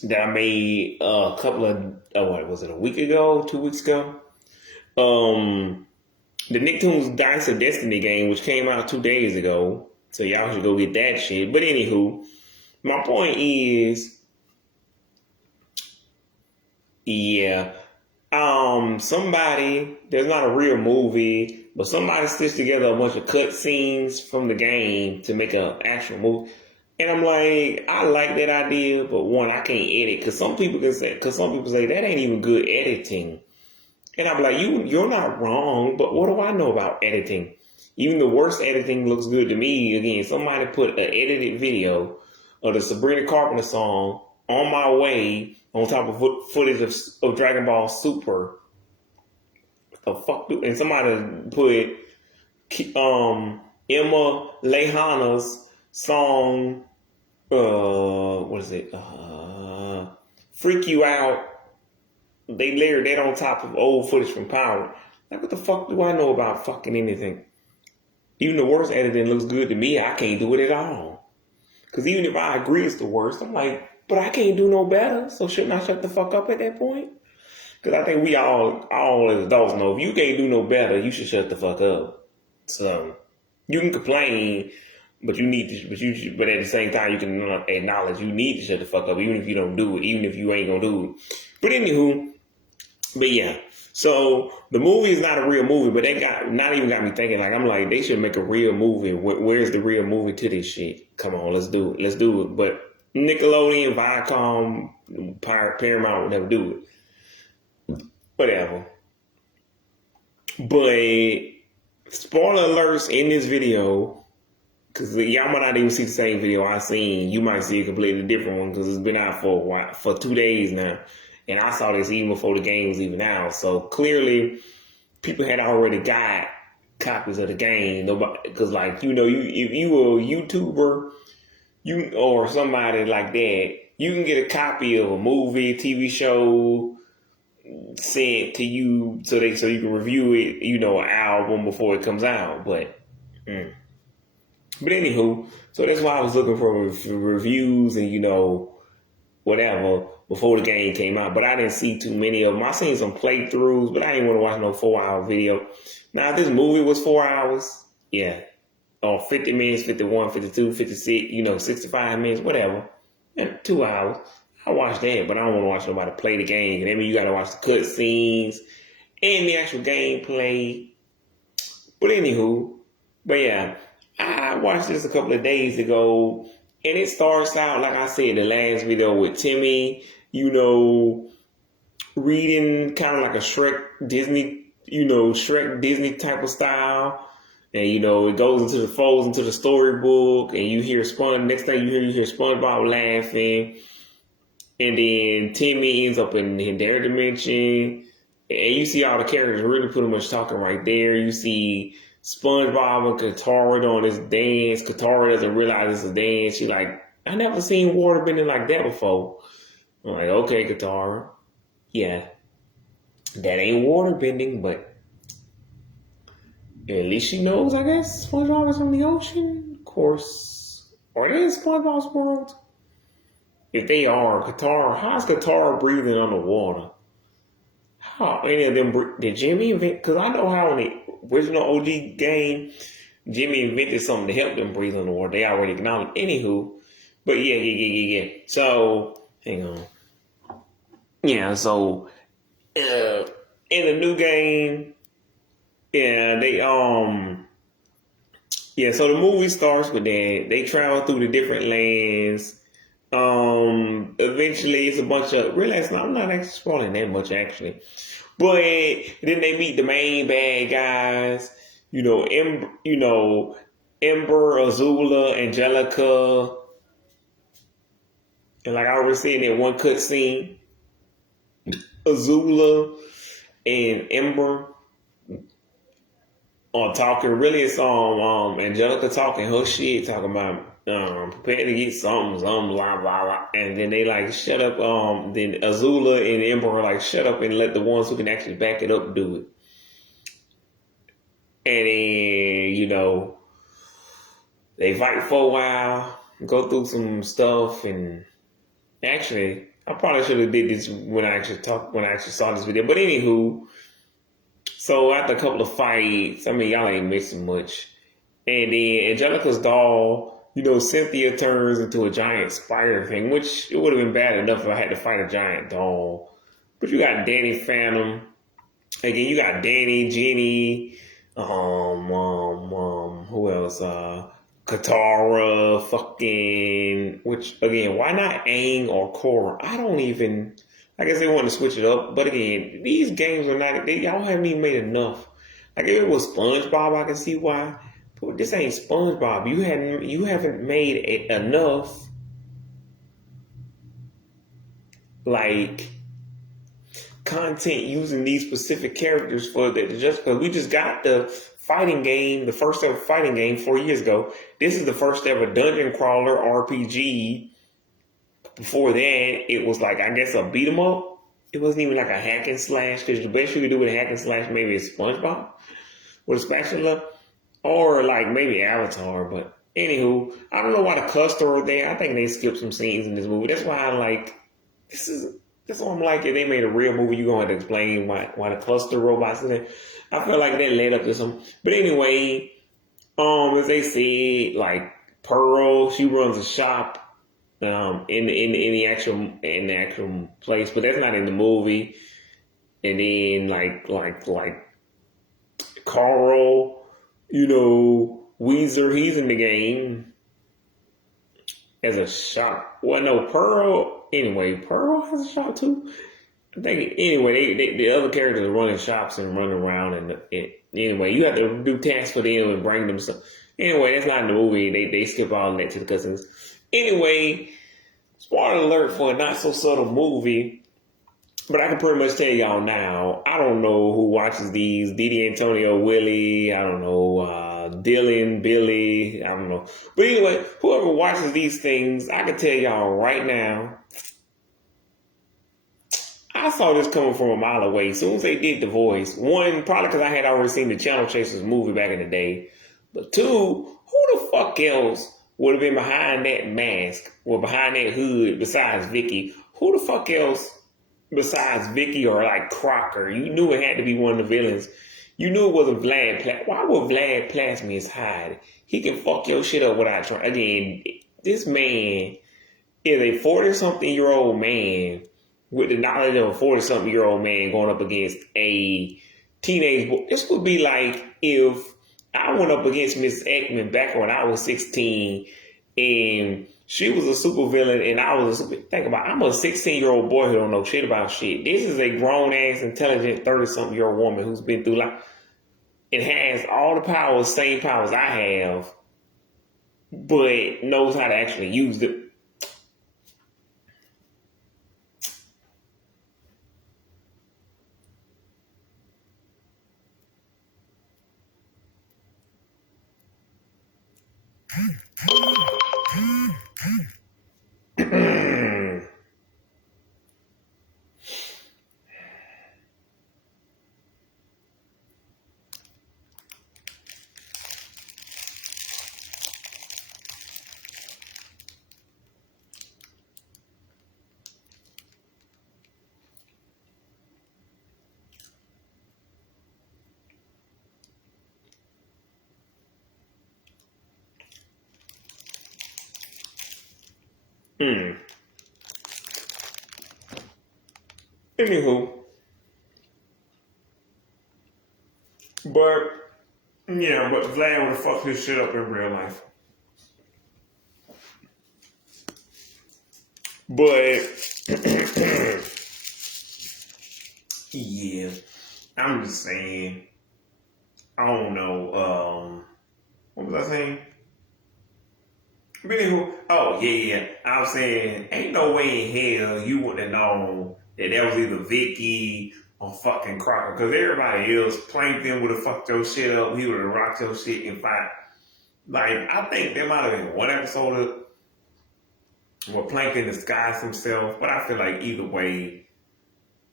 that I made a couple of, what was it, a week ago, 2 weeks ago? The Nicktoons Dice of Destiny game, which came out 2 days ago. So y'all should go get that shit. But anywho, my point is, yeah, there's not a real movie, but somebody stitched together a bunch of cut scenes from the game to make an actual movie. And I'm like, I like that idea, but one, I can't edit, because some people say that ain't even good editing. And I'm like, you're not wrong, but what do I know about editing? Even the worst editing looks good to me. Again, somebody put an edited video of the Sabrina Carpenter song On My Way on top of footage of Dragon Ball Super. The fuck? And somebody put Emma Lehana's song, what is it? Freak You Out. They layered that on top of old footage from Power. Like, what the fuck do I know about fucking anything? Even the worst editing looks good to me. I can't do it at all. Because even if I agree it's the worst, I'm like, but I can't do no better. So shouldn't I shut the fuck up at that point? Because I think we all as adults know, if you can't do no better, you should shut the fuck up. So you can complain, but you need to. But at the same time, you can acknowledge you need to shut the fuck up, even if you don't do it, even if you ain't gonna do it. But anywho, but yeah. So the movie is not a real movie, but they got me thinking. Like, I'm like, they should make a real movie. Where's the real movie to this shit? Come on, let's do it. But Nickelodeon, Viacom, Paramount would never do it. Whatever. But spoiler alerts in this video, because y'all might not even see the same video I seen. You might see a completely different one because it's been out for a while, for 2 days now. And I saw this even before the game was even out. So clearly, people had already got copies of the game. Because, like, you know, if you were a YouTuber, or somebody like that, you can get a copy of a movie, TV show sent to you so you can review it. You know, an album before it comes out. But anywho, so that's why I was looking for reviews and, you know, whatever before the game came out. But I didn't see too many of them. I seen some playthroughs, but I didn't want to watch no 4-hour video. Now, if this movie was 4 hours, yeah, or 50 minutes, 51, 52, 56, you know, 65 minutes, whatever, and 2 hours, I watch that. But I don't want to watch nobody play the game. And I mean, you got to watch the cut scenes and the actual gameplay. But anywho, but yeah, I watched this a couple of days ago. And it starts out, like I said, the last video with Timmy, you know, reading kind of like a Shrek Disney type of style. And, you know, it folds into the storybook, and you hear next thing you hear SpongeBob laughing. And then Timmy ends up in their dimension. And you see all the characters really pretty much talking right there. You see SpongeBob and Katara doing this dance. Katara doesn't realize it's a dance. She's like, I never seen water bending like that before. I'm like, okay, Katara. Yeah. That ain't water bending, but at least she knows, I guess, SpongeBob is from the ocean. Of course. Are they in SpongeBob's world? If they are, how's Katara breathing underwater? How any of them did Jimmy invent? Because I know how in the original OG game, Jimmy invented something to help them breathe underwater. They already acknowledged. Anywho, but yeah. So hang on. Yeah, so in the new game, yeah, so the movie starts with that. They travel through the different lands. Eventually it's a bunch of I'm not actually spoiling that much actually. But then they meet the main bad guys, Ember, Azula, Angelica, and like I was saying in that one cut scene, Azula and Ember are talking. Really, it's Angelica talking her shit, talking about preparing to get something, blah blah blah, and then they like shut up. Then Azula and Ember are like shut up and let the ones who can actually back it up do it. And then they fight for a while, go through some stuff, and actually I probably should have did this when I actually saw this video. But anywho, so after a couple of fights, I mean y'all ain't missing much, and then Angelica's doll. Cynthia turns into a giant spider thing, which it would have been bad enough if I had to fight a giant doll. But you got Danny Phantom. Again, you got Danny, Jenny, who else? Katara, which again, why not Aang or Korra? I guess they want to switch it up. But again, these games are y'all haven't even made enough. Like if it was SpongeBob, I can see why. But this ain't SpongeBob. You haven't made it enough. Like content using these specific characters for that. Just because we just got the fighting game, the first ever fighting game 4 years ago. This is the first ever dungeon crawler RPG. Before that, it was like I guess a beat 'em up. It wasn't even like a hack and slash, because the best you could do with a hack and slash maybe is SpongeBob with a spatula. Or like maybe Avatar, but anywho, I don't know why the Custer are there. I think they skipped some scenes in this movie. That's why I'm like, that's why I'm like, if they made a real movie, you're going to have to explain why the cluster robots in there. I feel like they led up to some. But anyway, as they said, like Pearl, she runs a shop in the actual place, but that's not in the movie. And then like Carl. Weezer, he's in the game as a shop. Well, no, Pearl. Anyway, Pearl has a shop too. I think. Anyway, the other characters are running shops and running around, and anyway, you have to do tasks for them and bring them stuff. Anyway, that's not in the movie. They skip all that to the cutscenes. Anyway, spoiler alert for a not so subtle movie. But I can pretty much tell y'all now, I don't know who watches these. Didi Antonio, Willie, I don't know, Dylan, Billy, I don't know. But anyway, whoever watches these things, I can tell y'all right now, I saw this coming from a mile away. As soon as they did the voice, one, probably because I had already seen the Channel Chasers movie back in the day. But two, who the fuck else would have been behind that mask or behind that hood besides Vicky? Who the fuck else besides Vicky or like Crocker? You knew it had to be one of the villains. You knew it wasn't Vlad. Why would Vlad Plasmius hide? He can fuck your shit up without trying. Again, this man is a 40-something-year-old man with the knowledge of a 40-something-year-old man going up against a teenage boy. This would be like if I went up against Miss Ekman back when I was 16 and She was a super villain, and I was a super. Think about it, I'm a 16-year-old boy who don't know shit about shit. This is a grown ass, intelligent 30-something-year-old woman who's been through life. It has all the powers, same powers I have, but knows how to actually use it. Anywho, but yeah, but Vlad would have fucked his shit up in real life. But yeah, I'm just saying. I don't know. What was I saying? But anywho, oh yeah. I was saying, ain't no way in hell you wouldn't have known that was either Vicky or fucking Crocker, because everybody else, Plankton would have fucked your shit up. He would have rocked your shit in five. Like, I think there might have been one episode where Plankton disguised himself, but I feel like either way,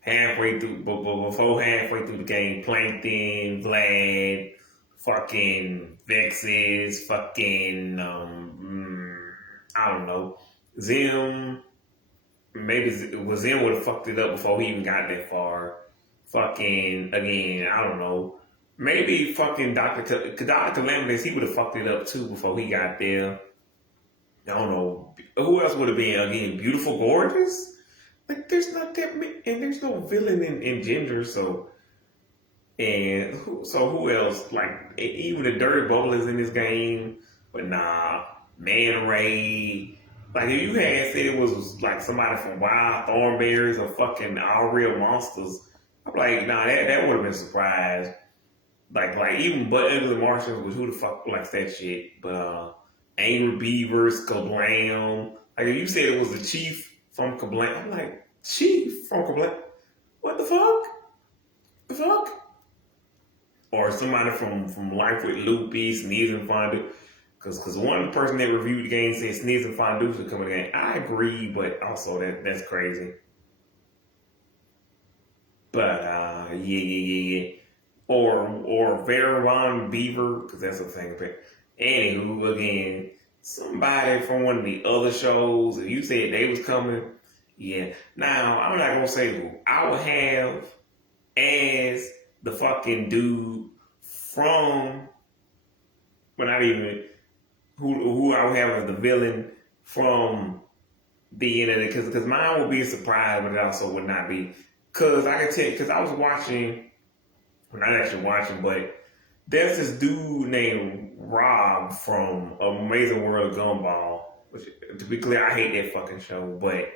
before halfway through the game, Plankton, Vlad, fucking Vexes, fucking, I don't know, Zim, maybe Zim would have fucked it up before he even got that far. Fucking, again, I don't know. Maybe fucking Dr. Calamity, he would have fucked it up too before he got there. I don't know. Who else would have been, again, Beautiful Gorgeous? Like, there's not that many, and there's no villain in Ginger, so. And who else? Like, even the Dirty Bowlers in this game, but nah, Man Ray. Like, if you had said it was like somebody from Wild Thornberries or fucking All Real Monsters, I'm like, nah, that would have been a surprise. Like even Butt Ugly Martians, was who the fuck likes that shit? But Angry Beavers, Kablam. Like, if you said it was the Chief from Kablam, I'm like, Chief from Kablam? What the fuck? The fuck? Or somebody from Life with Loopy, Sneeze and Fondue. Because one person that reviewed the game said Sneeze and Fondue should come in the game. I agree, but also that's crazy. But yeah. Or Veron Beaver, because that's a thing. Anywho, again, somebody from one of the other shows, if you said they was coming, yeah. Now, I'm not going to say who I would have as the fucking dude from, but not even who I would have as the villain from the end of it, because mine would be a surprise, but it also would not be. Because I can tell you, because I was watching, well, not actually watching, but there's this dude named Rob from Amazing World of Gumball, which, to be clear, I hate that fucking show, but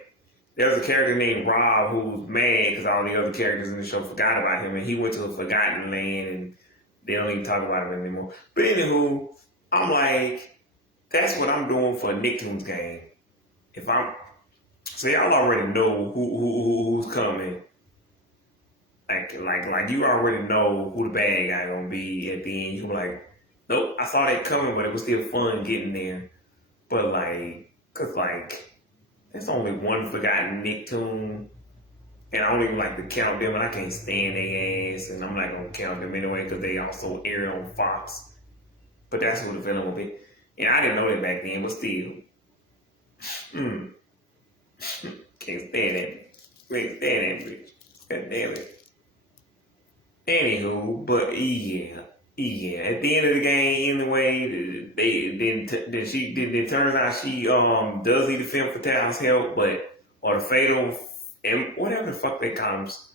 there's a character named Rob who's mad because all the other characters in the show forgot about him, and he went to a forgotten land, and they don't even talk about him anymore. But anywho, I'm like, that's what I'm doing for a Nicktoons game. If I'm, so y'all already know who's coming. Like you already know who the bad guy gonna be at the end. You be like, nope, I saw that coming, but it was still fun getting there. But like, cause like, there's only one forgotten Nicktoon, and I don't even like to count them, and I can't stand their ass, and I'm not gonna count them anyway because they also air on Fox. But that's who the villain will be, and I didn't know that back then, but still, can't stand that. Can't stand that bitch. God damn it. Anywho, but yeah. At the end of the game, anyway, it turns out she does need the Femme Fatale's help, or the fatal, and whatever the fuck they comes.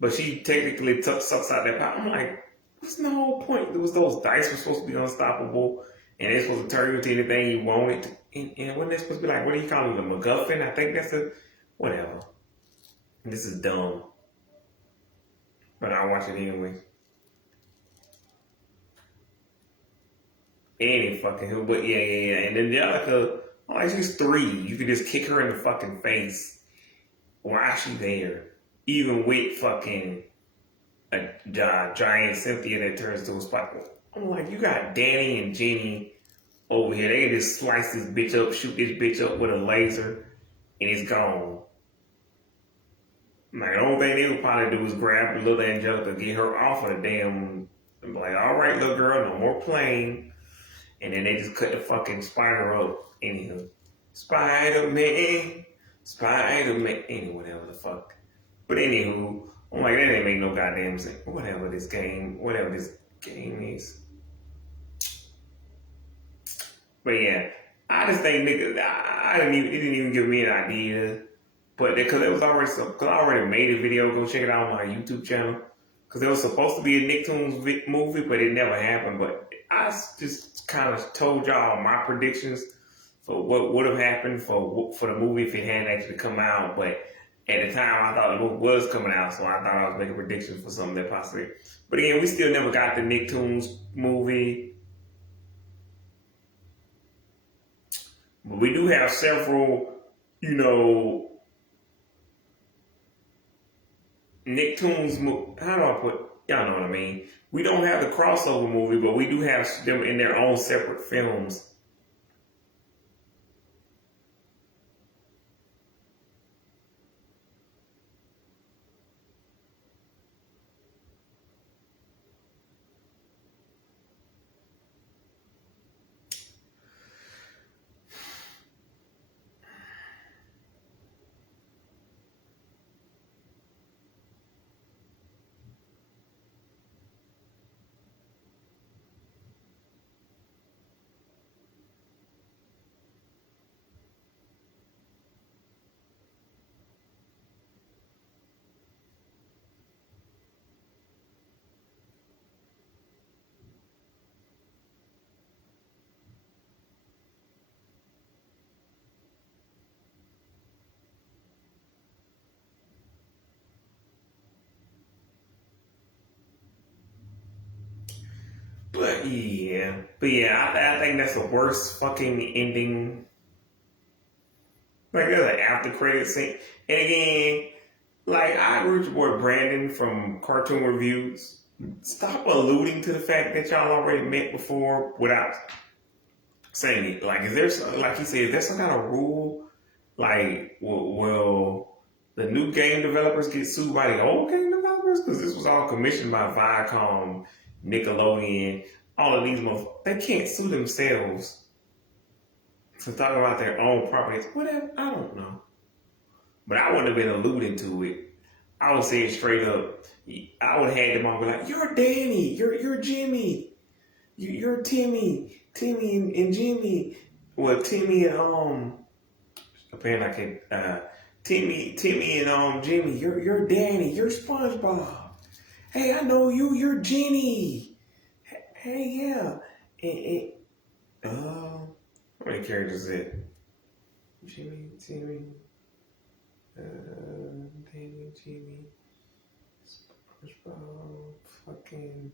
But she technically sucks out that power. I'm like, what's the whole point? It was those dice were supposed to be unstoppable, and it's supposed to turn you into anything you want it. And when they're supposed to be like, what do you call it, a MacGuffin? I think that's a whatever. This is dumb, but I watch it anyway. Any fucking who, but yeah. And then Angelica, like she's 3. You could just kick her in the fucking face. Why is she there? Even with fucking a giant Cynthia that turns to a spot. I'm like, you got Danny and Jenny over here. They can just slice this bitch up, shoot this bitch up with a laser, and it's gone. Like, the only thing they would probably do is grab little Angelica, get her off of the damn. I'm like, all right, little girl, no more playing. And then they just cut the fucking spider up. Anywho, Spider-Man, anyway, whatever the fuck. But anywho, I'm like, that ain't make no goddamn sense. Whatever this game is. But yeah, I just think niggas, it didn't even give me an idea. But because it was already, because I already made a video, go check it out on my YouTube channel. Because it was supposed to be a Nicktoons movie, but it never happened. But I just kind of told y'all my predictions for what would have happened for the movie if it hadn't actually come out. But at the time, I thought the movie was coming out, so I thought I was making predictions for something that possibly. But again, we still never got the Nicktoons movie. But we do have several, Nicktoons, how do I put, y'all know what I mean. We don't have the crossover movie, but we do have them in their own separate films. But yeah, I think that's the worst fucking ending. Like, there's an after credit scene. And again, like, I agree with your boy Brandon from Cartoon Reviews. Stop alluding to the fact that y'all already met before without saying it. Like, is there some, like he said, is there some kind of rule? Like, will the new game developers get sued by the old game developers? Because this was all commissioned by Viacom, Nickelodeon, all of these they can't sue themselves to talk about their own properties. Whatever, I don't know. But I wouldn't have been alluding to it. I would say it straight up. I would have had them all be like, "You're Danny, you're Jimmy, you're Timmy and Jimmy." Well, Timmy and apparently I can Timmy and Jimmy, you're Danny, you're SpongeBob. Hey, I know you, you're Jenny. Hey, yeah. How many characters is it? Jimmy, Timmy, Danny, Jimmy, SpongeBob, fucking.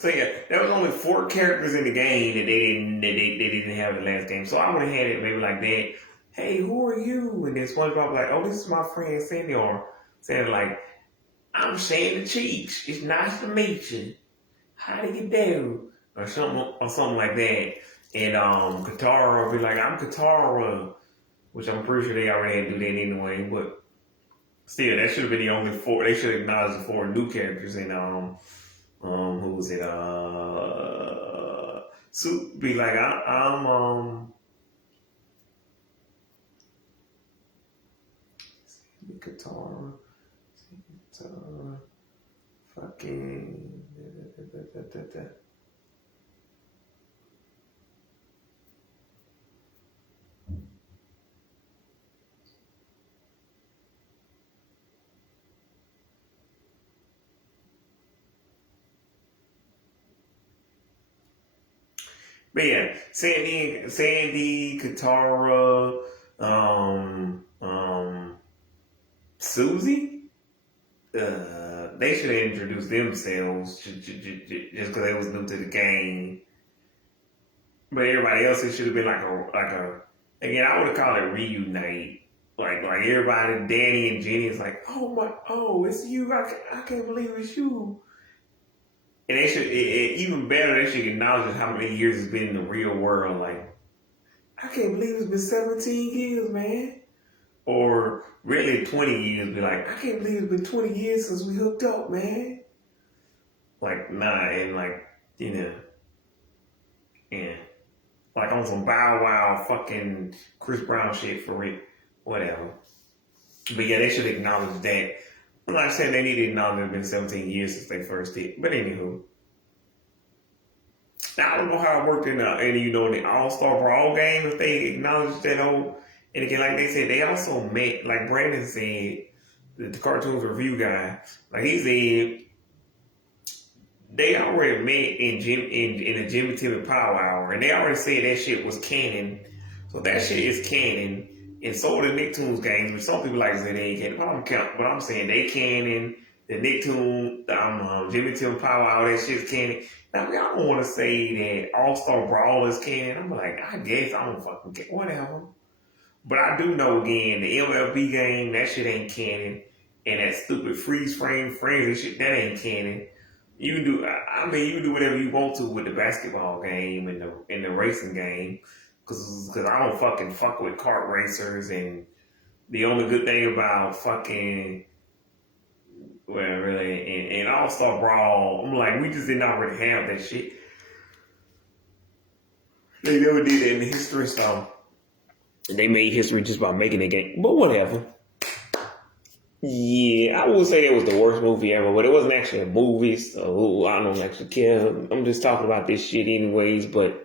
So yeah, there was only 4 characters in the game that they didn't have in the last game. So I would have had it maybe like that. Hey, who are you? And then SpongeBob like, oh, this is my friend Sandy, or Sandy like, I'm Sandy Cheeks. It's nice to meet you. How do you do? Or something like that. And Katara will be like, I'm Katara, which I'm pretty sure they already had to do that anyway. But still, that should have been the only 4. They should have acknowledged the 4 new characters in who was it? Soup be like, I'm guitar, fucking But yeah, Sandy, Katara, Susie. They should have introduced themselves just because they was new to the game. But everybody else, it should have been like a. Again, I would have called it reunite. Like everybody, Danny and Jenny is like, oh, it's you. I can't believe it's you. And they should, even better, they should acknowledge how many years it's been in the real world. Like, I can't believe it's been 17 years, man. Or really 20 years, be like, I can't believe it's been 20 years since we hooked up, man. Like, nah, and like, yeah. Like on some Bow Wow fucking Chris Brown shit for it. Whatever. But yeah, they should acknowledge that. I'm not saying they need to acknowledge it's been 17 years since they first hit. But anywho. Now, I don't know how it worked in the All-Star Brawl game, if they acknowledged that whole. And again, like they said, they also met, like Brandon said, the cartoons review guy, like he said, they already met in the Jimmy Timmy Power Hour, and they already said that shit was canon. So that shit is canon. And so are the Nicktoons games, but some people like to say they ain't canon. But I don't count. But I'm saying they canon. The Nicktoon, Jimmy Timmy Power Hour, that shit's canon. Now, y'all don't want to say that All-Star Brawl is canon. I'm like, I guess I don't fucking care. Whatever. But I do know, again, the MLB game, that shit ain't canon. And that stupid freeze frame frenzy shit, that ain't canon. You can do, you can do whatever you want to with the basketball game and the racing game. Cause I don't fucking fuck with kart racers. And the only good thing about fucking, well, really, and All-Star Brawl, I'm like, we just didn't already have that shit. They never did it in the history, so they made history just by making the game. But whatever. Yeah, I would say it was the worst movie ever, but it wasn't actually a movie, so I don't actually care. I'm just talking about this shit anyways, but.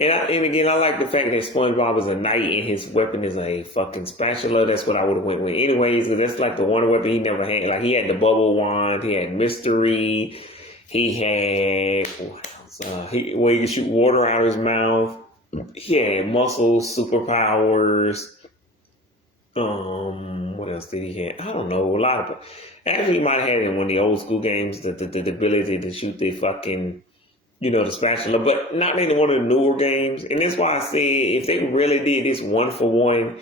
And again, I like the fact that SpongeBob is a knight and his weapon is a fucking spatula. That's what I would have went with anyways, because that's like the one weapon he never had. Like, he had the bubble wand, he had mystery, he had, where he could shoot water out of his mouth. He had muscles, superpowers. What else did he have? I don't know. A lot of. Actually, he might have had in one of the old school games the ability to shoot the fucking, the spatula, but not in one of the newer games. And that's why I said if they really did this one for one,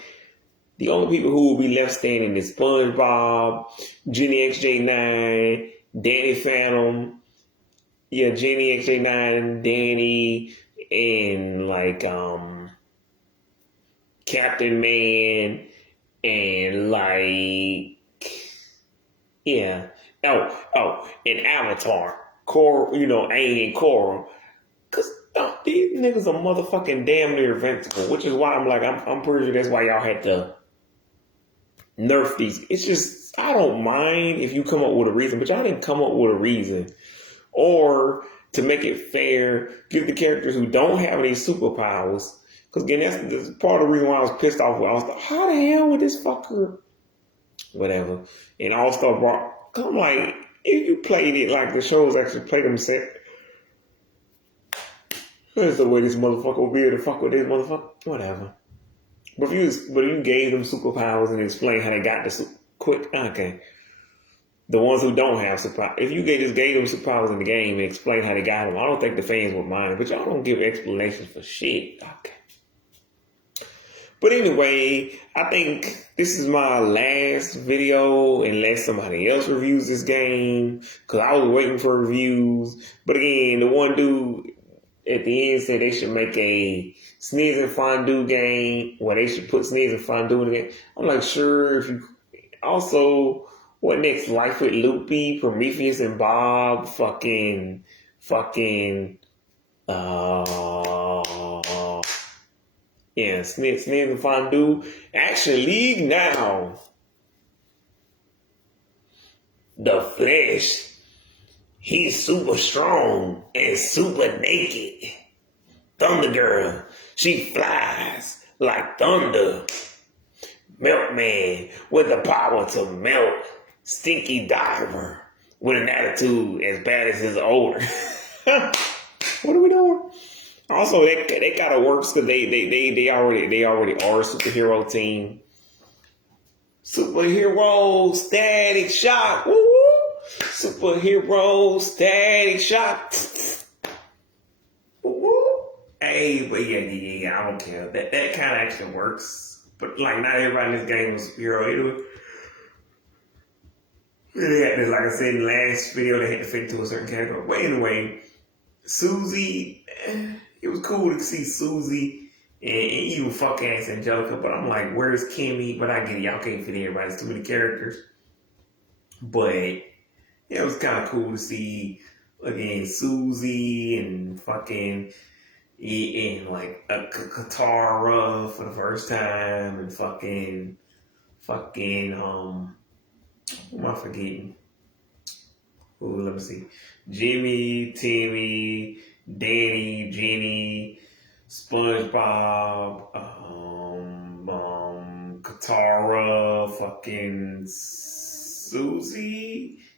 the only people who will be left standing is SpongeBob, Jenny XJ9, Danny Phantom, Jenny XJ9, Danny, and like Captain Man, and like and Avatar. Coral, Aang and Coral. Cause these niggas are motherfucking damn near invincible, which is why I'm like, I'm pretty sure that's why y'all had to nerf these. It's just, I don't mind if you come up with a reason, but y'all didn't come up with a reason. Or, to make it fair, give the characters who don't have any superpowers. Because again, that's part of the reason why I was pissed off with All-Star. How the hell would this fucker, whatever, in All-Star Brawl? Cause I'm like, if you played it like the shows actually play themselves, that's the way this motherfucker will be able to fuck with this motherfucker. Whatever. But if you gave them superpowers and explained how they got the quick, okay. The ones who don't have superpowers, if you just gave them superpowers in the game and explained how they got them, I don't think the fans would mind. But y'all don't give explanations for shit. Okay. But anyway, I think this is my last video unless somebody else reviews this game, because I was waiting for reviews. But again, the one dude at the end said they should make a Sneeze and Fondue game, where they should put Sneeze and Fondue in the game. I'm like, sure. If you also, what next? Life with Loopy, Prometheus and Bob, fucking, yeah, Sneeze and Fondue. Action League now. the flesh. He's super strong and super naked. Thunder Girl, she flies like thunder. Milkman with the power to melt. Stinky Diver with an attitude as bad as his older. What are we doing? Also, they gotta work because they already are a superhero team. Superhero Static Shock. Woo! Superhero Static Shock. Woo! Hey, but yeah, I don't care. That kind of actually works. But like, not everybody in this game was a superhero. They had to, like I said in the last video, they had to fit into a certain category. But anyway, Susie, it was cool to see Susie and even fuck ass Angelica. But I'm like, where's Kimmy? But I get it, y'all can't fit everybody. There's too many characters. But yeah, it was kind of cool to see again Susie and fucking and like a Katara for the first time and fucking who am I forgetting? Ooh, let me see. Jimmy, Timmy, Danny, Jenny, SpongeBob, Katara, fucking Susie,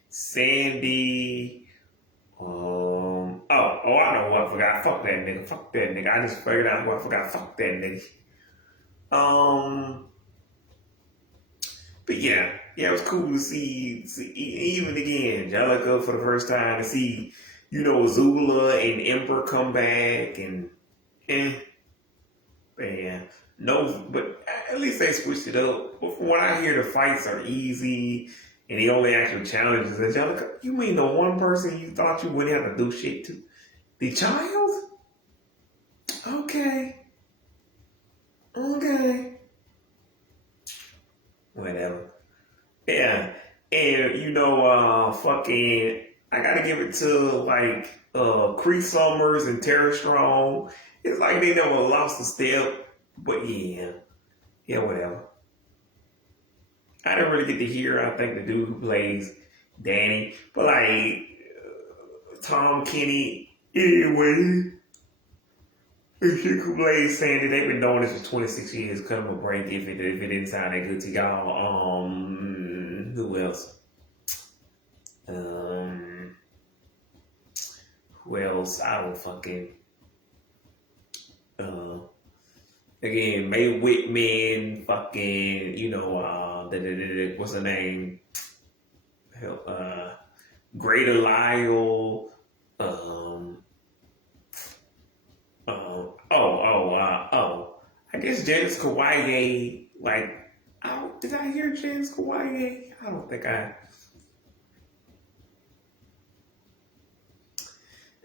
Sandy. I know who I forgot. Fuck that nigga. I just figured out who I forgot. Fuck that nigga. But yeah, it was cool to see even again Angelica for the first time, to see, Zula and Emperor come back and but at least they switched it up. But from what I hear, the fights are easy and the only actual challenge is Angelica. You mean the one person you thought you wouldn't have to do shit to? The child? Okay. Whatever. Yeah. And fucking I gotta give it to like Cree Summers and Terra Strong. It's like they never lost a step. But yeah, whatever. I didn't really get to hear, I think, the dude who plays Danny. But like Tom Kenny, anyway. The chick who plays Sandy, they've been doing this for 26 years. Cut them a break if it didn't sound that good to y'all. Who else? Who else? I don't fucking. Again, Mae Whitman, fucking, what's her name? Greater Lyle. I guess Janice Kawaii, did I hear Janice Kawaii? I don't think I.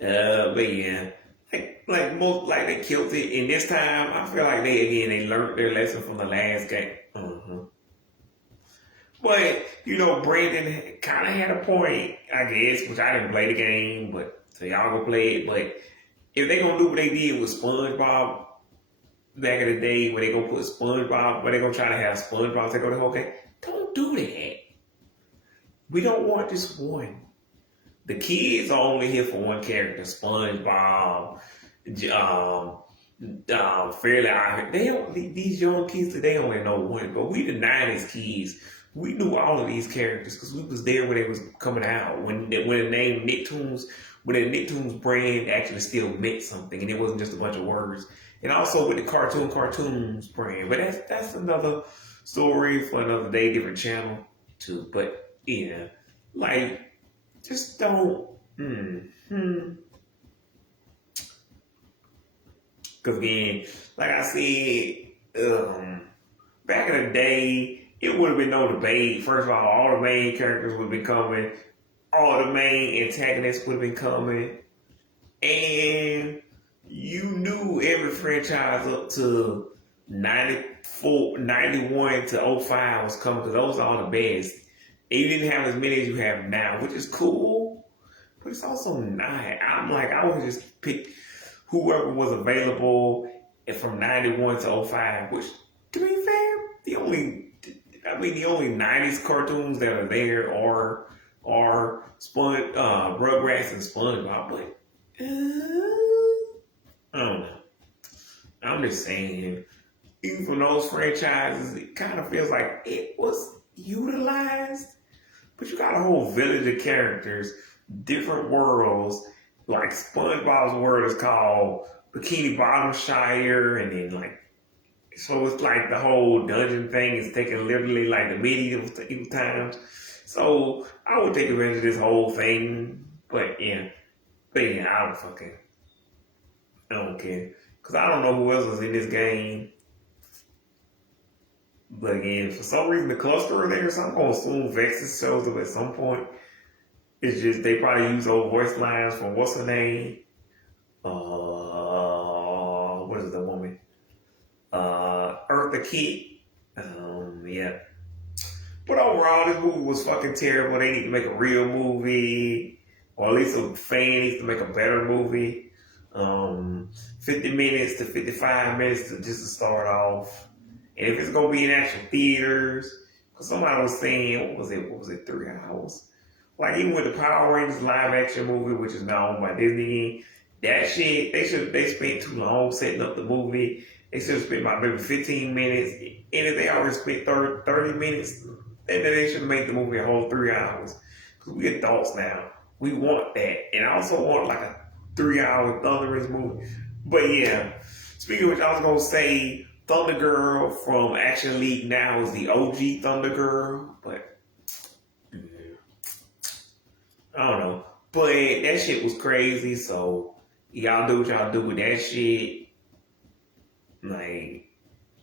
But yeah, they killed it. And this time, I feel like they learned their lesson from the last game. But Brandon kind of had a point, I guess, which I didn't play the game, but so y'all go play it. But if they gonna do what they did with SpongeBob back in the day, where they gonna put SpongeBob, where they gonna try to have SpongeBob take over the whole game, don't do that. We don't want just one. The kids are only here for one character, SpongeBob, Fairly Odd. These young kids today only know one, but we the 90s kids. We knew all of these characters because we was there when they was coming out. When the name Nicktoons, when the Nicktoons brand actually still meant something, and it wasn't just a bunch of words. And also with the Cartoons brand, but that's another story for another day, different channel too. But yeah, just don't. Because again, like I said, back in the day, it would have been no debate. First of all the main characters would have been coming. All the main antagonists would have been coming. And you knew every franchise up to 94, 91 to 05 was coming because those are all the best. And you didn't have as many as you have now, which is cool. But it's also not. I would just pick whoever was available from 91 to 05, which, to be fair, the only 90s cartoons that are there are or Rugrats and SpongeBob, but I don't know. I'm just saying, even from those franchises, it kind of feels like it was utilized. But you got a whole village of characters, different worlds. Like SpongeBob's world is called Bikini Bottom Shire, and then like so it's like the whole dungeon thing is taken literally like the medieval times. So I would take advantage of this whole thing, but yeah, I don't care, cause I don't know who else is in this game. But again, for some reason the cluster are there, so I'm gonna assume Vexus shows up at some point. It's just they probably use those voice lines from what's her name? What is the woman? Eartha Kitt. Yeah. But overall, this movie was fucking terrible. They need to make a real movie, or at least a fan needs to make a better movie. 50 minutes to 55 minutes just to start off. And if it's gonna be in actual theaters, because somebody was saying, what was it, 3 hours? Like even with the Power Rangers live action movie, which is now owned by Disney, that shit, they spent too long setting up the movie. They should have spent about maybe 15 minutes. And if they already spent 30 minutes, then they should have made the movie a whole 3 hours. Because we adults now. We want that. And I also want like a 3-hour Thunderous movie. But yeah, speaking of which, I was going to say Thunder Girl from Action League now is the OG Thunder Girl. But I don't know. But that shit was crazy. So y'all do what y'all do with that shit. Like,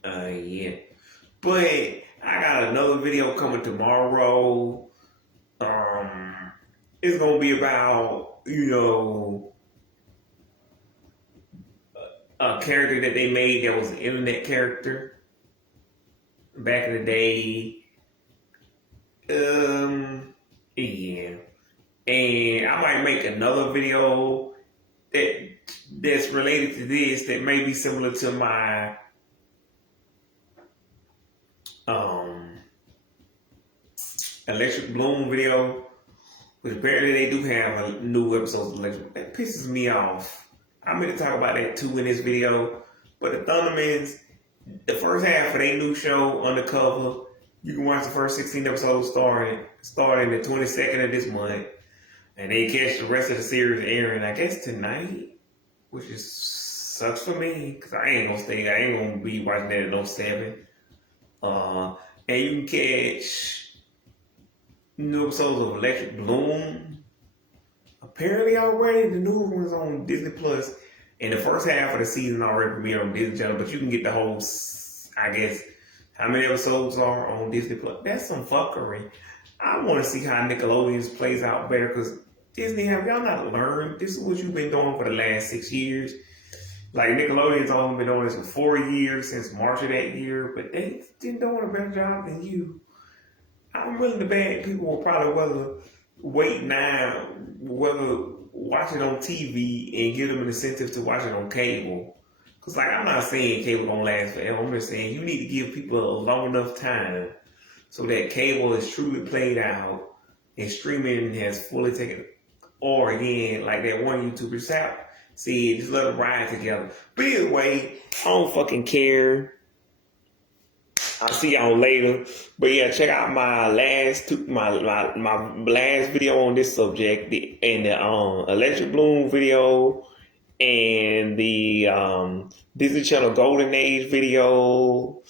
yeah. But I got another video coming tomorrow. It's gonna be about, a character that they made that was an internet character back in the day. Yeah. And I might make another video that's related to this that may be similar to my Electric Bloom video, which apparently they do have a new episode of Electric. That pisses me off. I'm going to talk about that too in this video. But the Thundermans, the first half of their new show, Undercover, you can watch the first 16 episodes starting the 22nd of this month. And they catch the rest of the series airing, I guess, tonight, which sucks for me, because I ain't going to be watching that at no 7. And you can catch new episodes of Electric Bloom. Apparently already, the new one's on Disney Plus. And the first half of the season already premiered on Disney Channel, but you can get the whole, I guess, how many episodes are on Disney Plus. That's some fuckery. I want to see how Nickelodeon's plays out better, because Disney, have y'all not learned? This is what you've been doing for the last 6 years. Like, Nickelodeon's only been doing this for 4 years, since March of that year, but they've been doing a better job than you. I'm willing to bet people will probably whether watch it on TV and give them an incentive to watch it on cable. Because, like, I'm not saying cable don't last forever. I'm just saying you need to give people a long enough time so that cable is truly played out and streaming has fully taken. Or again, like that one YouTuber said, just let them ride together. But either way, I don't fucking care. I'll see y'all later. But yeah, check out my last video on this subject, and the Electric Bloom video, and the Disney Channel Golden Age video,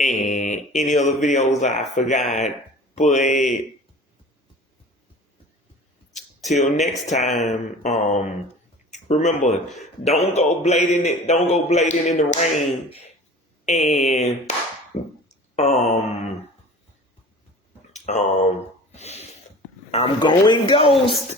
and any other videos I forgot. But till next time, remember, don't go blading in the rain, and I'm going ghost.